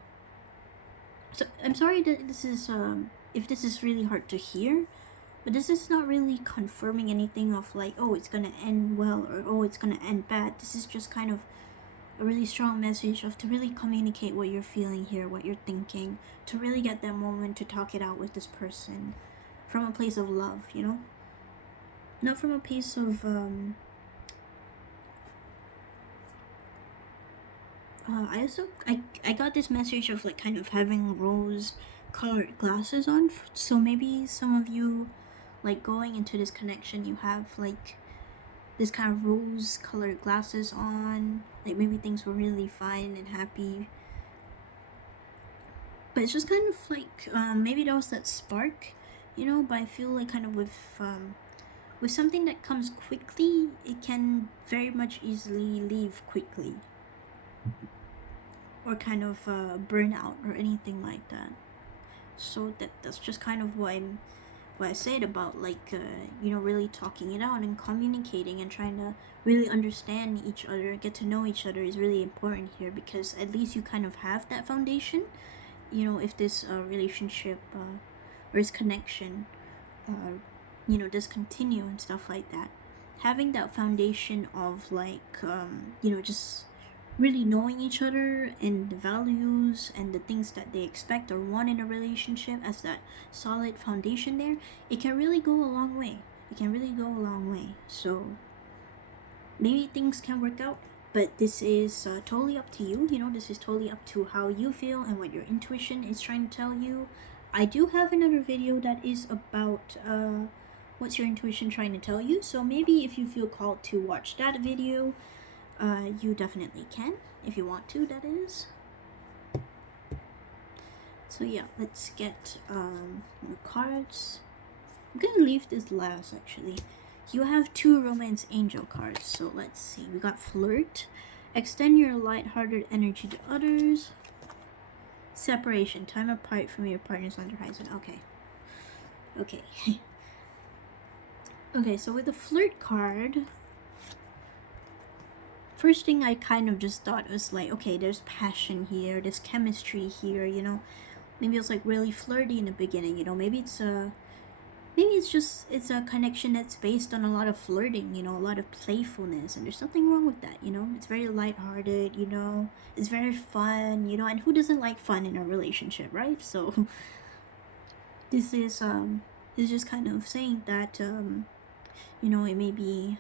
So I'm sorry that this is if this is really hard to hear, but this is not really confirming anything of like, oh, it's gonna end well or oh, it's gonna end bad. This is just kind of a really strong message of to really communicate what you're feeling here, what you're thinking, to really get that moment to talk it out with this person from a place of love, not from a place of I got this message of like kind of having rose colored glasses on, so maybe some of you like going into this connection, you have like this kind of rose colored glasses on, like maybe things were really fine and happy, but it's just kind of like maybe there was that spark, but I feel like kind of with something that comes quickly, it can very much easily leave quickly or kind of burn out or anything like that. So that's just kind of what I said about like really talking it out and communicating and trying to really understand each other, get to know each other is really important here, because at least you kind of have that foundation. If this relationship or this connection does continue and stuff like that, having that foundation of like just really knowing each other and the values and the things that they expect or want in a relationship as that solid foundation there, it can really go a long way. So maybe things can work out, but this is totally up to you. This is totally up to how you feel and what your intuition is trying to tell you. I do have another video that is about what's your intuition trying to tell you, so maybe if you feel called to watch that video, you definitely can, if you want to, that is. So yeah, let's get more cards. I'm gonna leave this last actually. You have 2 romance angel cards, so let's see. We got flirt, extend your light-hearted energy to others, separation, time apart from your partner's on the horizon. Okay. Okay, so with the flirt card, first thing I kind of just thought was like, okay, there's passion here, there's chemistry here, maybe it was like really flirty in the beginning, you know. Maybe it's a connection that's based on a lot of flirting, you know, a lot of playfulness, and there's nothing wrong with that, you know. It's very lighthearted, you know. It's very fun, you know, and who doesn't like fun in a relationship, right? So this is just kind of saying that you know, it may be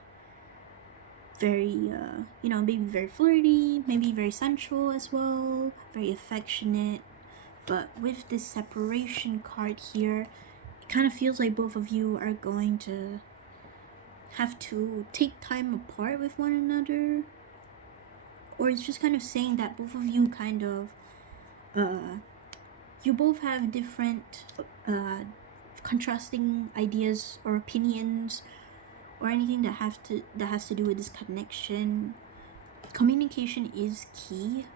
very you know, maybe very flirty, maybe very sensual as well, very affectionate. But with this separation card here, it kind of feels like both of you are going to have to take time apart with one another, or it's just kind of saying that both of you kind of you both have different contrasting ideas or opinions or anything that has to do with this connection. Communication is key.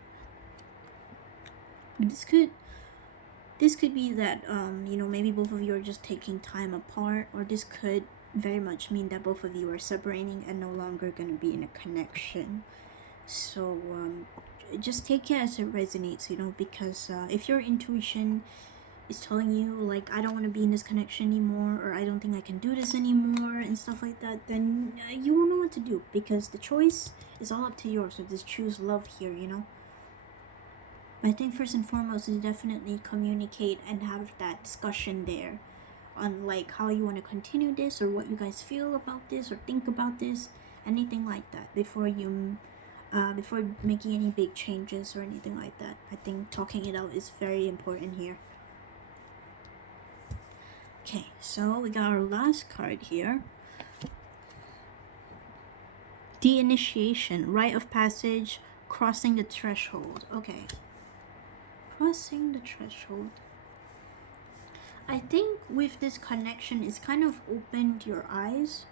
This could be that you know, maybe both of you are just taking time apart, or this could very much mean that both of you are separating and no longer going to be in a connection. So just take it as it resonates, you know, because if your intuition is telling you like, I don't want to be in this connection anymore, or I don't think I can do this anymore and stuff like that, then you won't know what to do, because the choice is all up to yours. So just choose love here, you know. I think first and foremost is definitely communicate and have that discussion there on like how you want to continue this, or what you guys feel about this or think about this, anything like that, before making any big changes or anything like that. I think talking it out is very important here. Okay, so we got our last card here. The initiation, rite of passage, crossing the threshold. Okay. Crossing the threshold. I think with this connection, it's kind of opened your eyes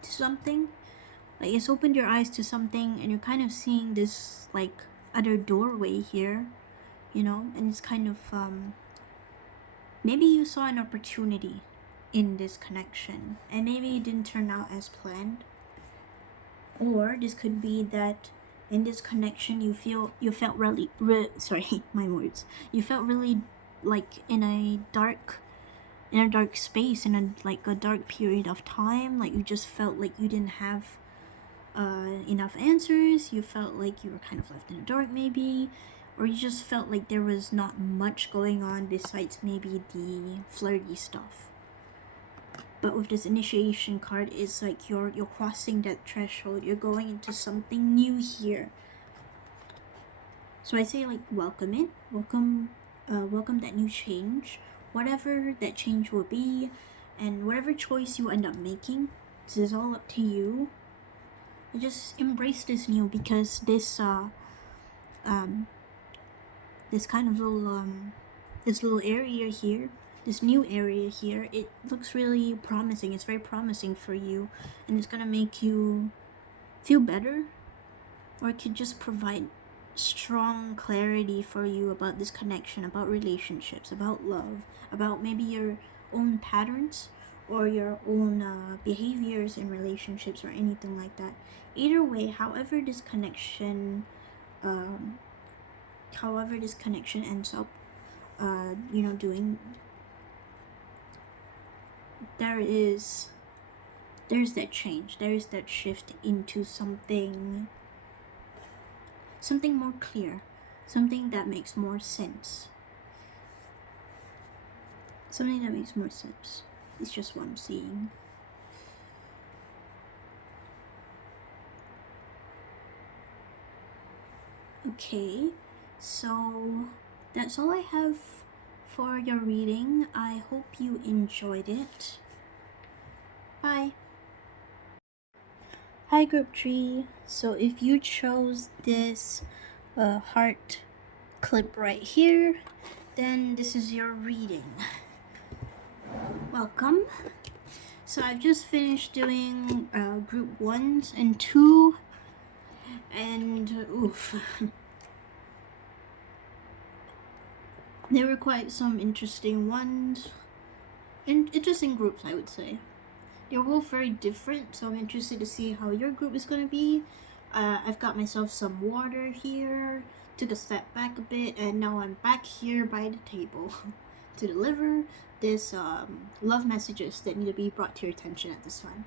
to something. Like, it's opened your eyes to something, and you're kind of seeing this like other doorway here, you know, and it's kind of maybe you saw an opportunity in this connection, and maybe it didn't turn out as planned. Or this could be that in this connection you felt really sorry, my words, you felt really like in a dark space, in a dark period of time. Like, you just felt like you didn't have enough answers. You felt like you were kind of left in the dark, maybe, or you just felt like there was not much going on besides maybe the flirty stuff. But with this initiation card, it's like you're crossing that threshold. You're going into something new here. So I say, like, welcome it. Welcome that new change. Whatever that change will be, and whatever choice you end up making, this is all up to you. Just embrace this new, because this this kind of little this little area here, this new area here, it looks really promising. It's very promising for you, and it's gonna make you feel better, or it could just provide strong clarity for you about this connection, about relationships, about love, about maybe your own patterns or your own behaviors in relationships or anything like that. Either way, however this connection ends up you know, doing, there's that change, there is that shift into something more clear, something that makes more sense. It's just what I'm seeing. Okay, so that's all I have for your reading. I hope you enjoyed it. Bye. Hi, group 3. So if you chose this heart clip right here, then this is your reading. Welcome. So I've just finished doing group 1 and 2, and oof. There were quite some interesting ones, and interesting groups, I would say. They're both very different, so I'm interested to see how your group is going to be. I've got myself some water here took a step back a bit, and now I'm back here by the table to deliver this love messages that need to be brought to your attention at this time.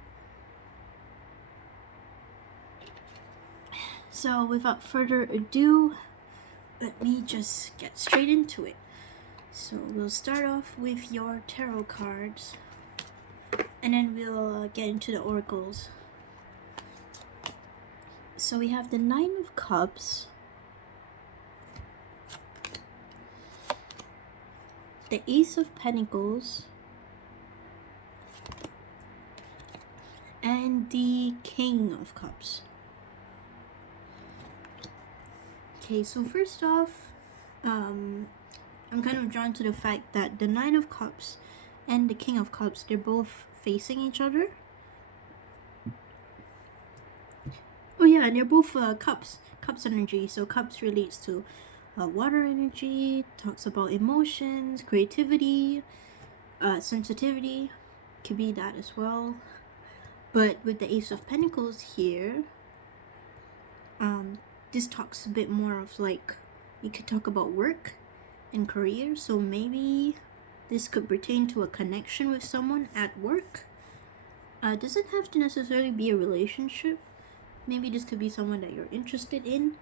So without further ado, let me just get straight into it. So we'll start off with your tarot cards, and then we'll get into the oracles. So we have the Nine of Cups, the Ace of Pentacles, and the King of Cups. Okay, so first off, I'm kind of drawn to the fact that the Nine of Cups and the King of Cups, they're both facing each other. Oh yeah, and they're both cups energy. So cups relates to water energy, talks about emotions, creativity, sensitivity, could be that as well. But with the Ace of Pentacles here, this talks a bit more of like, you could talk about work and career. So maybe this could pertain to a connection with someone at work. Doesn't have to necessarily be a relationship. Maybe this could be someone that you're interested in,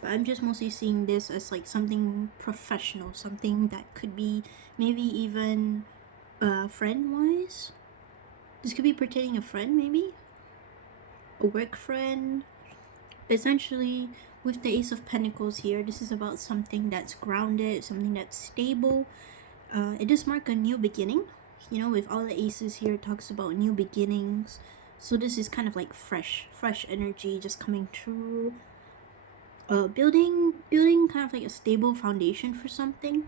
but I'm just mostly seeing this as like something professional, something that could be maybe even friend-wise. This could be pertaining a friend, maybe a work friend. Essentially, with the Ace of Pentacles here, this is about something that's grounded, something that's stable. It does mark a new beginning. You know, with all the aces here, it talks about new beginnings. So this is kind of like fresh energy just coming through. Building kind of like a stable foundation for something.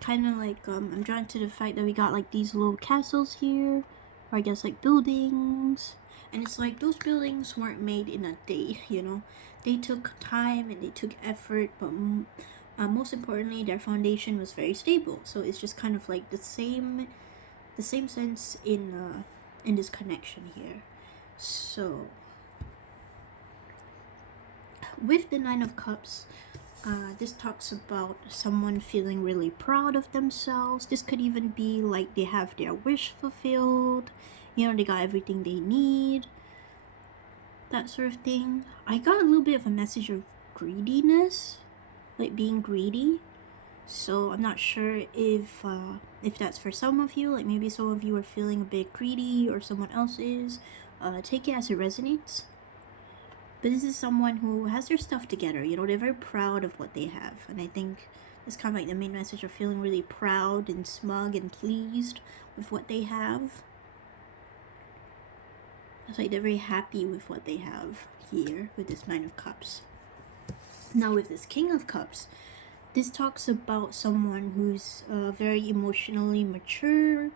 Kind of like I'm drawn to the fact that we got like these little castles here, or I guess like buildings, and it's like those buildings weren't made in a day. You know, they took time and they took effort, but most importantly, their foundation was very stable. So it's just kind of like the same sense in this connection here. So with the Nine of Cups, this talks about someone feeling really proud of themselves. This could even be like they have their wish fulfilled, you know, they got everything they need, that sort of thing. I got a little bit of a message of greediness, like being greedy. So I'm not sure if that's for some of you. Like maybe some of you are feeling a bit greedy, or someone else is. Take it as it resonates. But this is someone who has their stuff together. You know, they're very proud of what they have, and I think it's kind of like the main message of feeling really proud and smug and pleased with what they have. It's like they're very happy with what they have here with this Nine of Cups. Now with this King of Cups, this talks about someone who's very emotionally mature,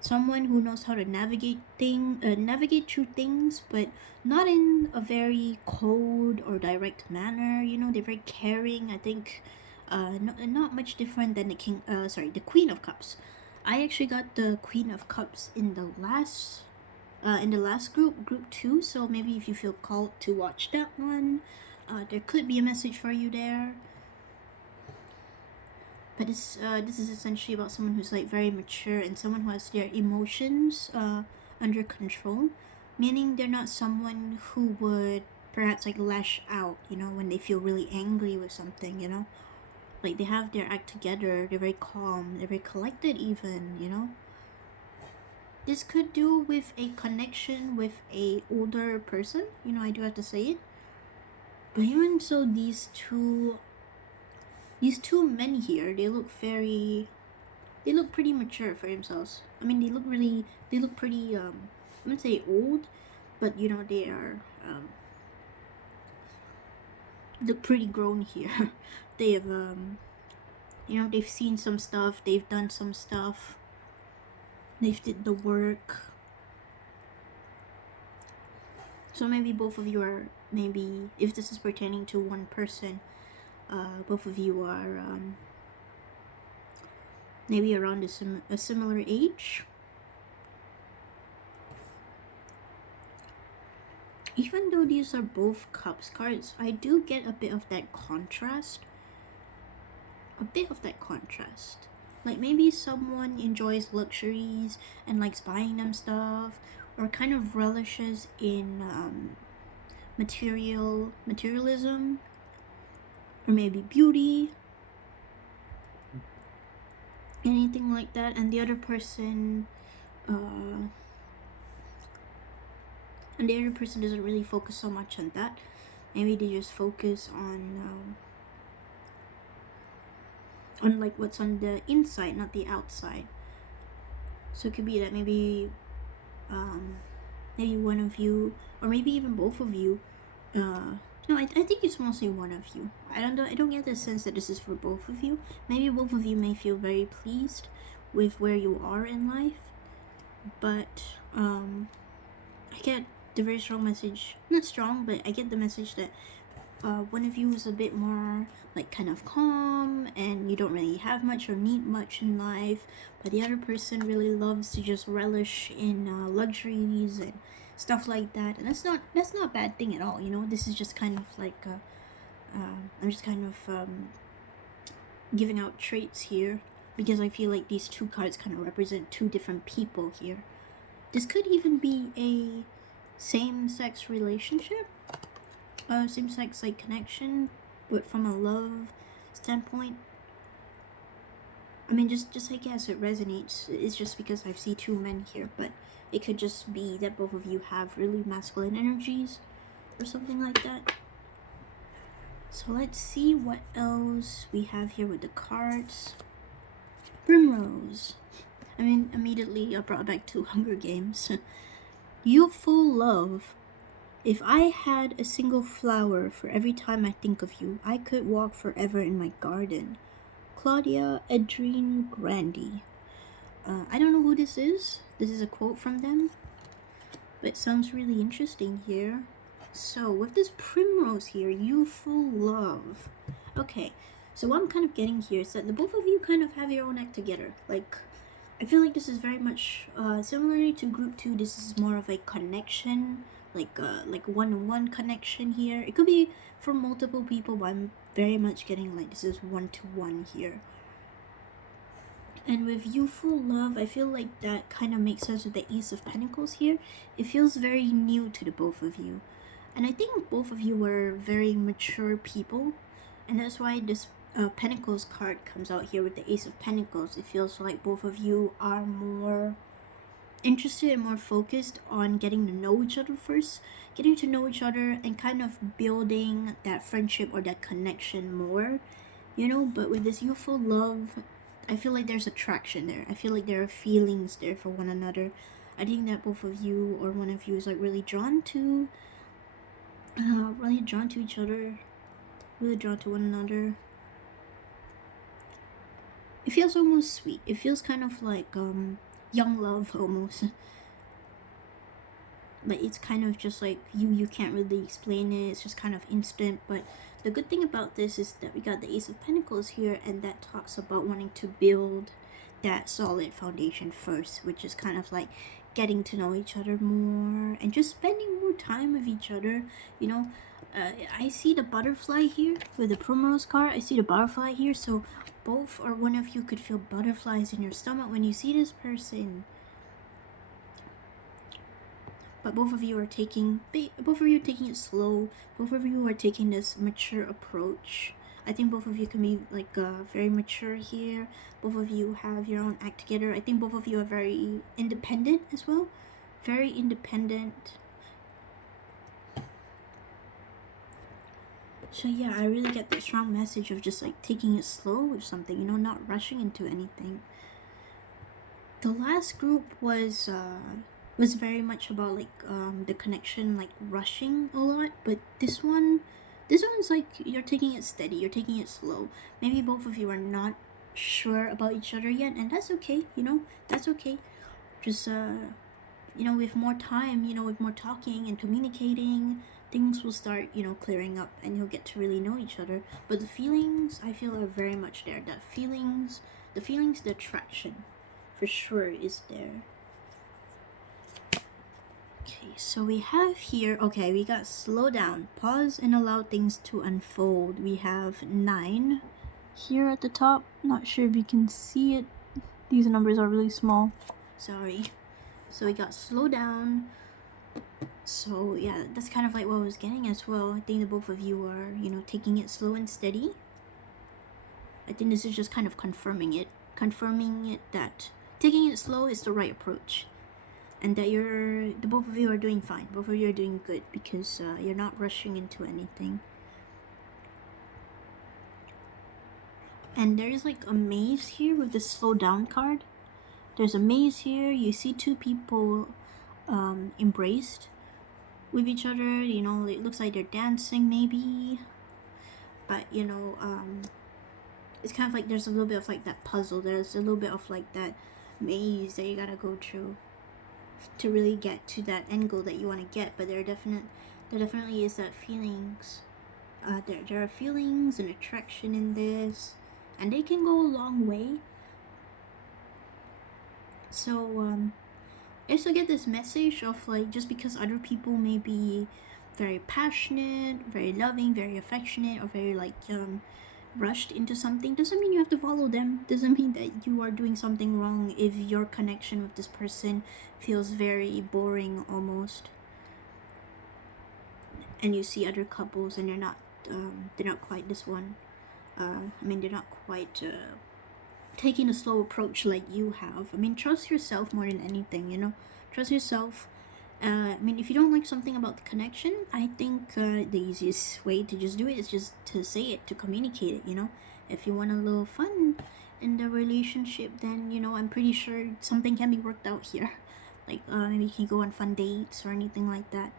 someone who knows how to navigate through things, but not in a very cold or direct manner. You know, they're very caring. I think not much different than the Queen of Cups. I actually got the Queen of Cups in the last group 2, so maybe if you feel called to watch that one, there could be a message for you there. But this is essentially about someone who's like very mature and someone who has their emotions under control, meaning they're not someone who would perhaps like lash out, you know, when they feel really angry with something, you know. Like they have their act together, they're very calm, they're very collected even, you know. This could do with a connection with a older person, you know, I do have to say it. But even so, these two men here, they look pretty mature for themselves. I mean, they look pretty I'm gonna say old, but you know, they are look pretty grown here. They have you know, they've seen some stuff, they've done some stuff, they've did the work. So maybe both of you are, maybe if this is pertaining to one person, both of you are maybe around a similar age. even though these are both cups cards, I do get a bit of that contrast. Like maybe someone enjoys luxuries and likes buying them stuff, or kind of relishes in materialism, or maybe beauty, anything like that. And the other person doesn't really focus so much on that. Maybe they just focus on like what's on the inside, not the outside. So it could be that maybe one of you, or maybe even both of you, no, I think it's mostly one of you. I don't get the sense that this is for both of you. Maybe both of you may feel very pleased with where you are in life, but I get the very strong message, not strong, but I get the message that one of you is a bit more like kind of calm and you don't really have much or need much in life, but the other person really loves to just relish in luxuries and stuff like that. And that's not a bad thing at all, you know. This is just kind of like I'm just kind of giving out traits here, because I feel like these two cards kind of represent two different people here. This could even be a same-sex relationship, same-sex like connection, but from a love standpoint. I mean, just I guess it resonates. It's just because I see two men here, but it could just be that both of you have really masculine energies or something like that. So let's see what else we have here with the cards. Primrose. I mean, immediately I brought back to Hunger Games. Youthful love. If I had a single flower for every time I think of you, I could walk forever in my garden. Claudia Edrine Grandi. I don't know who this is. This is a quote from them, but it sounds really interesting here. So with this primrose here, youthful love. Okay, so what I'm kind of getting here is that the both of you kind of have your own act together. Like, I feel like this is very much similar to group 2. This is more of a connection, like one-on-one connection here. It could be for multiple people, but I'm very much getting like this is one-to-one here. And with youthful love, I feel like that kind of makes sense with the Ace of Pentacles here. It feels very new to the both of you. And I think both of you were very mature people. And that's why this Pentacles card comes out here with the Ace of Pentacles. It feels like both of you are more interested and more focused on getting to know each other first. Getting to know each other and kind of building that friendship or that connection more. You know, but with this youthful love, I feel like there's attraction there. I feel like there are feelings there for one another. I think that both of you or one of you is like really drawn to each other, really drawn to one another. It feels almost sweet. It feels kind of like young love almost. Like it's kind of just like you can't really explain it. It's just kind of instant. But the good thing about this is that we got the Ace of Pentacles here, and that talks about wanting to build that solid foundation first, which is kind of like getting to know each other more and just spending more time with each other. You know, I see the butterfly here with the primrose card. I see the butterfly here, so both or one of you could feel butterflies in your stomach when you see this person. But both of you are taking it slow. Both of you are taking this mature approach. I think both of you can be like very mature here. Both of you have your own act together. I think both of you are very independent as well. Very independent. So yeah, I really get the strong message of just like taking it slow with something, you know, not rushing into anything. The last group was very much about like the connection, like rushing a lot, but this one's like you're taking it steady, you're taking it slow. Maybe both of you are not sure about each other yet, and that's okay, you know, that's okay. Just you know, with more time, you know, with more talking and communicating, things will start, you know, clearing up and you'll get to really know each other. But the feelings, I feel, are very much there. The feelings, the attraction for sure is there. Okay, So we have here, okay, we got slow down, pause and allow things to unfold. We have 9 here at the top. Not sure if you can see it. These numbers are really small. Sorry. So we got slow down. So yeah, that's kind of like what I was getting as well. I think the both of you are, taking it slow and steady. I think this is just kind of confirming it that taking it slow is the right approach. And that the both of you are doing fine. Both of you are doing good because you're not rushing into anything. And there's like a maze here with the slow down card. There's a maze here. You see 2 people embraced with each other. It looks like they're dancing maybe. But it's kind of like there's a little bit of like that puzzle. There's a little bit of like that maze that you gotta go through to really get to that end goal that you want to get. But there definitely is that feelings. There are feelings and attraction in this, and they can go a long way. So I also get this message of like, just because other people may be very passionate, very loving, very affectionate, or very like rushed into something, doesn't mean you have to follow them. Doesn't mean that you are doing something wrong if your connection with this person feels very boring almost, and you see other couples and they're not quite this one. They're not quite taking a slow approach like you have. Trust yourself more than anything. Trust yourself. If you don't like something about the connection, I think the easiest way to just do it is just to say it, to communicate it. If you want a little fun in the relationship, then I'm pretty sure something can be worked out here. Like maybe you can go on fun dates or anything like that.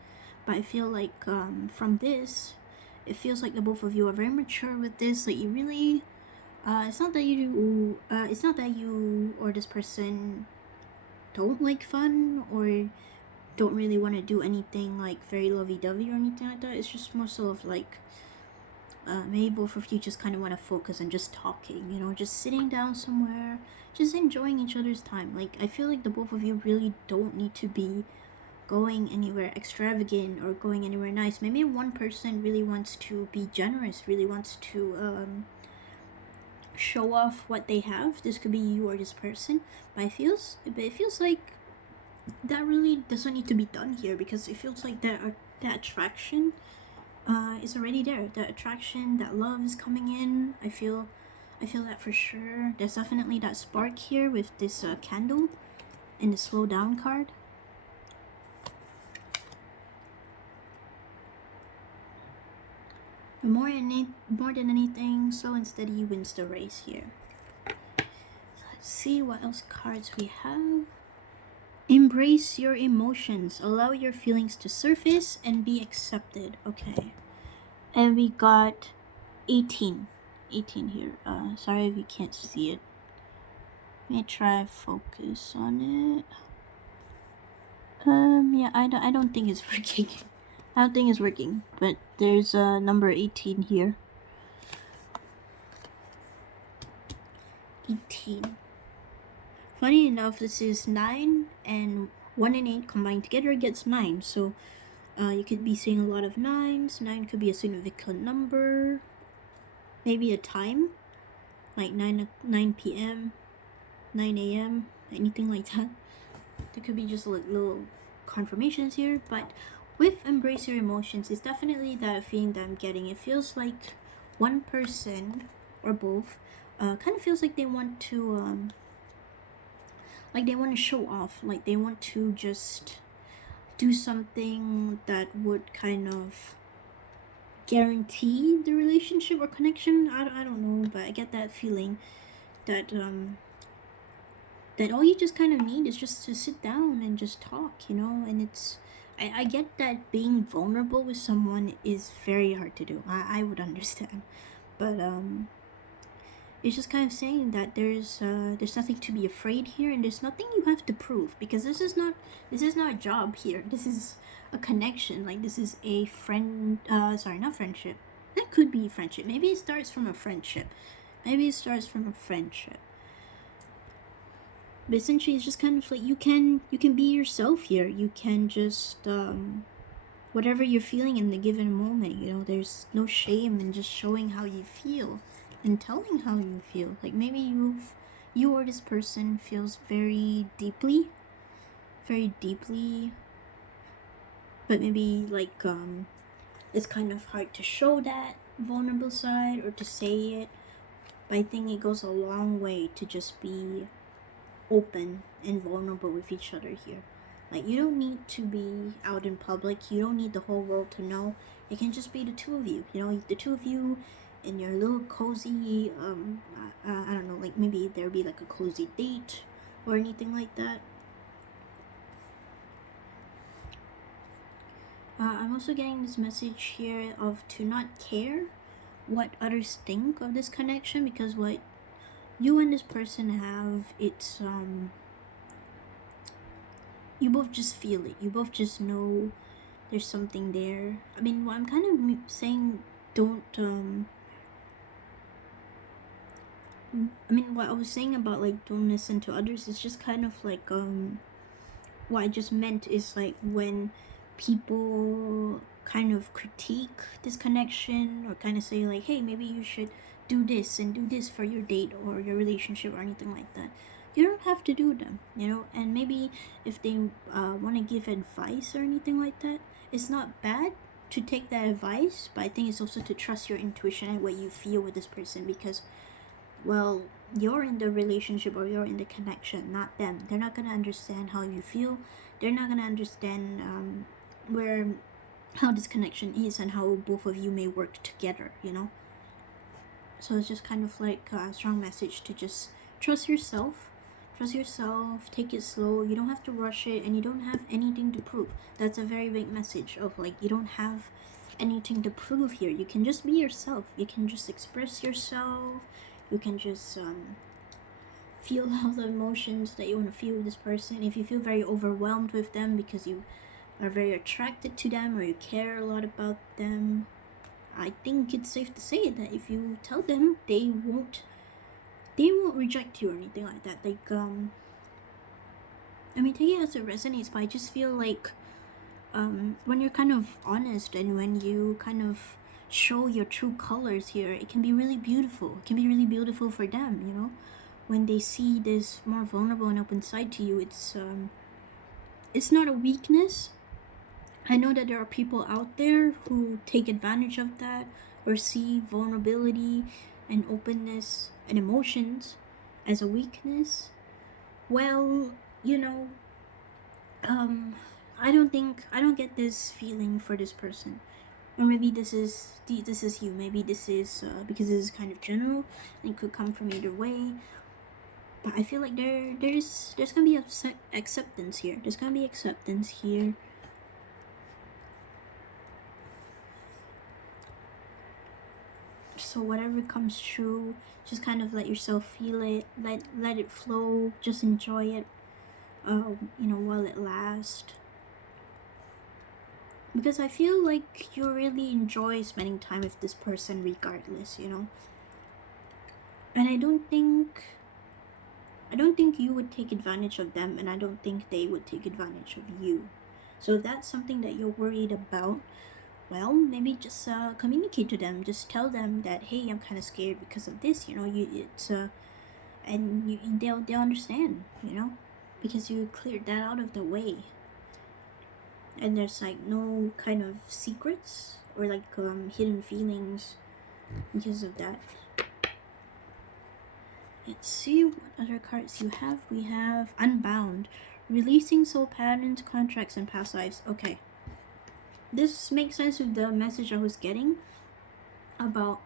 But I feel like from this, it feels like the both of you are very mature with this. Like you really, it's not that you or this person don't like fun or don't really want to do anything like very lovey-dovey or anything like that. It's just more so of like maybe both of you just kind of want to focus on just talking, just sitting down somewhere, just enjoying each other's time. Like I feel like the both of you really don't need to be going anywhere extravagant or going anywhere nice. Maybe one person really wants to be generous, really wants to show off what they have. This could be you or this person, but it feels like that really doesn't need to be done here, because it feels like that attraction is already there. That attraction, that love is coming in. I feel that for sure. There's definitely that spark here with this candle and the slow down card. But more than anything, slow and steady wins the race here. So let's see what else cards we have. Embrace your emotions. Allow your feelings to surface and be accepted. Okay. And we got 18 here. Sorry if you can't see it. Let me try focus on it. Yeah, I don't think it's working. I don't think it's working, but there's number 18 here. 18. Funny enough, this is 9 and 1 and 8 combined together gets 9. So you could be seeing a lot of 9s. 9 could be a significant number. Maybe a time, like 9 p.m., 9 a.m., anything like that. There could be just like little confirmations here. But with embrace your emotions, it's definitely that feeling that I'm getting. It feels like one person or both kind of feels like they want to show off, like they want to just do something that would kind of guarantee the relationship or connection. I don't know, but I get that feeling that that all you just kind of need is just to sit down and just talk, and it's I get that being vulnerable with someone is very hard to do. I would understand, but it's just kind of saying that there's nothing to be afraid here, and there's nothing you have to prove, because this is not a job here. This is a connection. Like this is a friend. Sorry, not friendship. That could be friendship. Maybe it starts from a friendship. But essentially, it's just kind of like you can be yourself here. You can just whatever you're feeling in the given moment. You know, there's no shame in just showing how you feel and telling how you feel. Like maybe you or this person feels very deeply, but maybe like it's kind of hard to show that vulnerable side or to say it. But I think it goes a long way to just be open and vulnerable with each other here. Like, you don't need to be out in public, you don't need the whole world to know. It can just be the two of you, you know, the two of you in your little cozy, I don't know, like maybe there'll be like a cozy date or anything like that. I'm also getting this message here of to not care what others think of this connection, because what you and this person have, it's you both just feel it. You both just know there's something there. I mean, what I'm kind of saying, don't I mean, what I was saying about like don't listen to others is just kind of like what I just meant is like when people kind of critique this connection or kind of say like, hey, maybe you should do this and do this for your date or your relationship or anything like that. You don't have to do them, you know. And maybe if they want to give advice or anything like that, it's not bad to take that advice, but I think it's also to trust your intuition and what you feel with this person, because well, you're in the relationship or you're in the connection, not them. They're not gonna understand how you feel. They're not gonna understand where how this connection is and how both of you may work together, you know. So it's just kind of like a strong message to just trust yourself. Trust yourself, take it slow. You don't have to rush it, and you don't have anything to prove. That's a very big message of like, you don't have anything to prove here. You can just be yourself. You can just express yourself. You can just feel all the emotions that you want to feel with this person. If you feel very overwhelmed with them because you are very attracted to them or you care a lot about them, I think it's safe to say that if you tell them, they won't reject you or anything like that. Like I mean, take it as it resonates, but I just feel like when you're kind of honest and when you kind of show your true colors here, it can be really beautiful. It can be really beautiful for them, you know. When they see this more vulnerable and open side to you, it's not a weakness. I know that there are people out there who take advantage of that or see vulnerability and openness and emotions as a weakness. Well, you know, I don't get this feeling for this person. Or maybe this is you. Maybe this is because this is kind of general and could come from either way. But I feel like there's gonna be acceptance here. There's gonna be acceptance here. So whatever comes true, just kind of let yourself feel it. Let it flow. Just enjoy it. You know, while it lasts. Because I feel like you really enjoy spending time with this person regardless, you know. And I don't think you would take advantage of them, and I don't think they would take advantage of you. So if that's something that you're worried about, well, maybe just communicate to them. Just tell them that, hey, I'm kind of scared because of this. You know, they'll understand. You know, because you cleared that out of the way. And there's like no kind of secrets or like hidden feelings because of that. Let's see what other cards you have. We have Unbound, releasing soul patterns, contracts, and past lives. Okay, this makes sense with the message I was getting about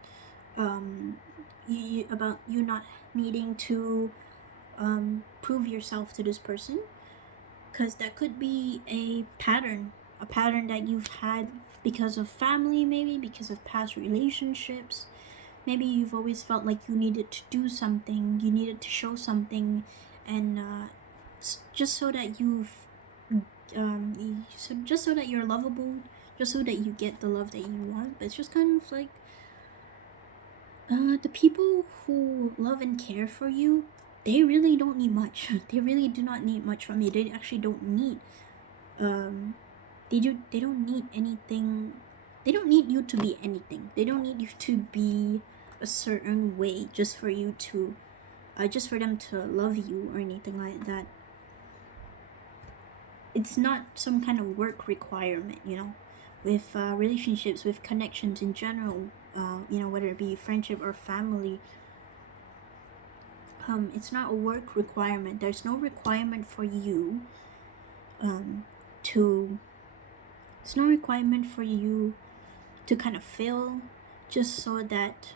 about you not needing to prove yourself to this person, because that could be a pattern that you've had because of family, maybe because of past relationships. Maybe you've always felt like you needed to do something, you needed to show something, and just so that just so that you're lovable, just so that you get the love that you want. But it's just kind of like the people who love and care for you, they really don't need much. They really do not need much from you. They actually don't need um they don't need anything. They don't need you to be anything. They don't need you to be a certain way just for you to just for them to love you or anything like that. It's not some kind of work requirement, you know, with relationships, with connections in general, you know, whether it be friendship or family. It's not a work requirement. There's no requirement for you to it's no requirement for you to kind of fail just so that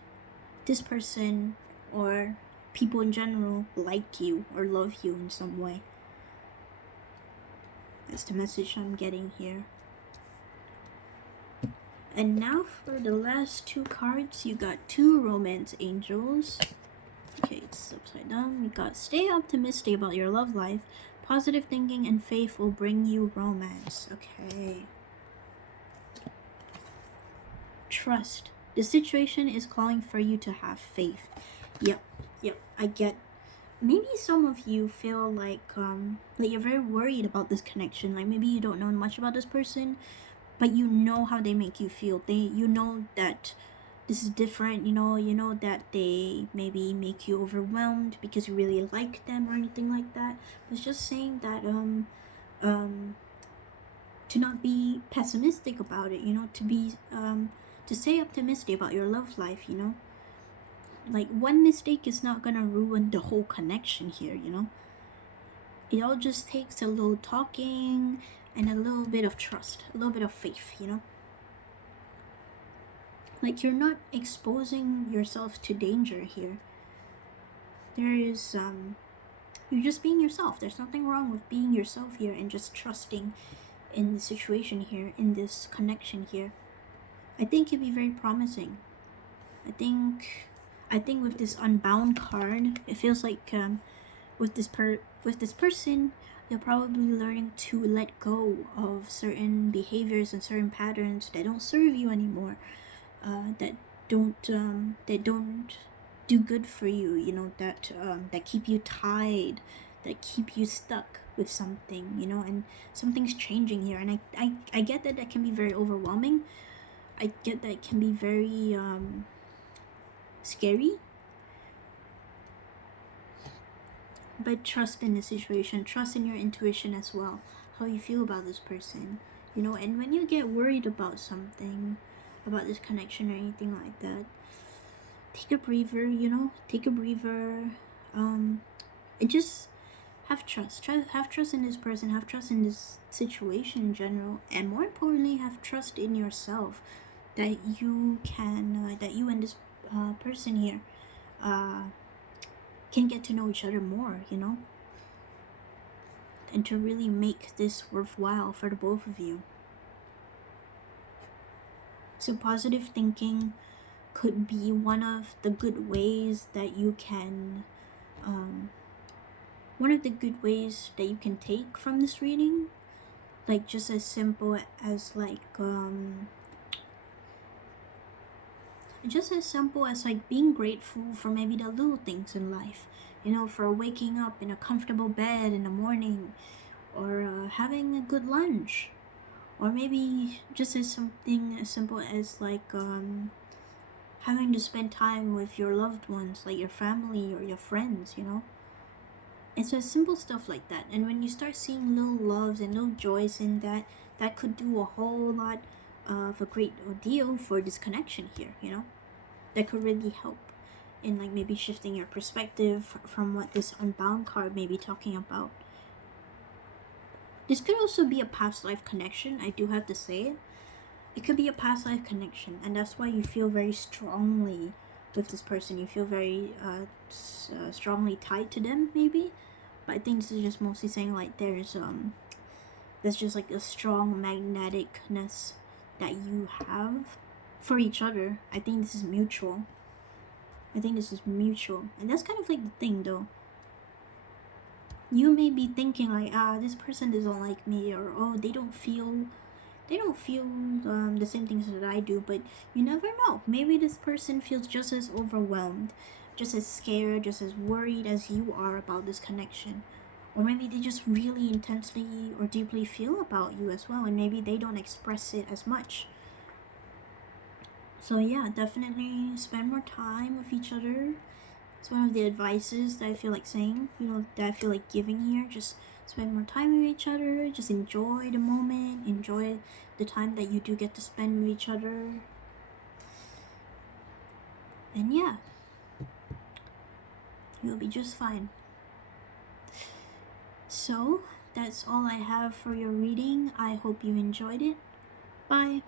this person or people in general like you or love you in some way. That's the message I'm getting here. And now for the last two cards, you got two romance angels. Okay, it's upside down. We got stay optimistic about your love life. Positive thinking and faith will bring you romance. Okay. Trust. The situation is calling for you to have faith. Yep, I get. Maybe some of you feel like you're very worried about this connection. Like maybe you don't know much about this person, but you know how they make you feel. You know that this is different. You know that they maybe make you overwhelmed because you really like them or anything like that. It's just saying that to not be pessimistic about it. You know, to be to stay optimistic about your love life. You know, like one mistake is not gonna ruin the whole connection here. You know, it all just takes a little talking and a little bit of trust, a little bit of faith. You know. Like you're not exposing yourself to danger here. There is you're just being yourself. There's nothing wrong with being yourself here and just trusting in the situation here, in this connection here. I think it'd be very promising. I think with this unbound card, it feels like with this person, you're probably learning to let go of certain behaviors and certain patterns that don't serve you anymore. That don't do good for you. You know, that keep you tied, that keep you stuck with something. You know, and something's changing here, and I get that can be very overwhelming. I get that it can be very scary. But trust in the situation, trust in your intuition as well, how you feel about this person. You know, and when you get worried about something, about this connection or anything like that, take a breather, you know, take a breather. And just have trust. Have trust in this person, have trust in this situation in general, and more importantly, have trust in yourself that you can, that you and this person here can get to know each other more, you know, and to really make this worthwhile for the both of you. So positive thinking could be one of the good ways that you can take from this reading. Like just as simple as being grateful for maybe the little things in life, you know, for waking up in a comfortable bed in the morning, or having a good lunch, or maybe just as something as simple as having to spend time with your loved ones, like your family or your friends, you know. It's just simple stuff like that. And when you start seeing little loves and little joys in that, that could do a whole lot of a great deal for this connection here, you know. That could really help in like maybe shifting your perspective from what this unbound card may be talking about. This could also be a past life connection, I do have to say it. It could be a past life connection, and that's why you feel very strongly with this person. You feel very strongly tied to them, maybe. But I think this is just mostly saying like there's just like a strong magneticness that you have for each other. I think this is mutual. And that's kind of like the thing though. You may be thinking like, this person doesn't like me, or oh, they don't feel the same things that I do, but you never know. Maybe this person feels just as overwhelmed. just as scared, just as worried as you are about this connection. Or maybe they just really intensely or deeply feel about you as well, and maybe they don't express it as much. So yeah, definitely spend more time with each other. It's one of the advices that I feel like saying, that I feel like giving here. Just spend more time with each other, just enjoy the moment, enjoy the time that you do get to spend with each other. And yeah, you'll be just fine. So, that's all I have for your reading. I hope you enjoyed it. Bye.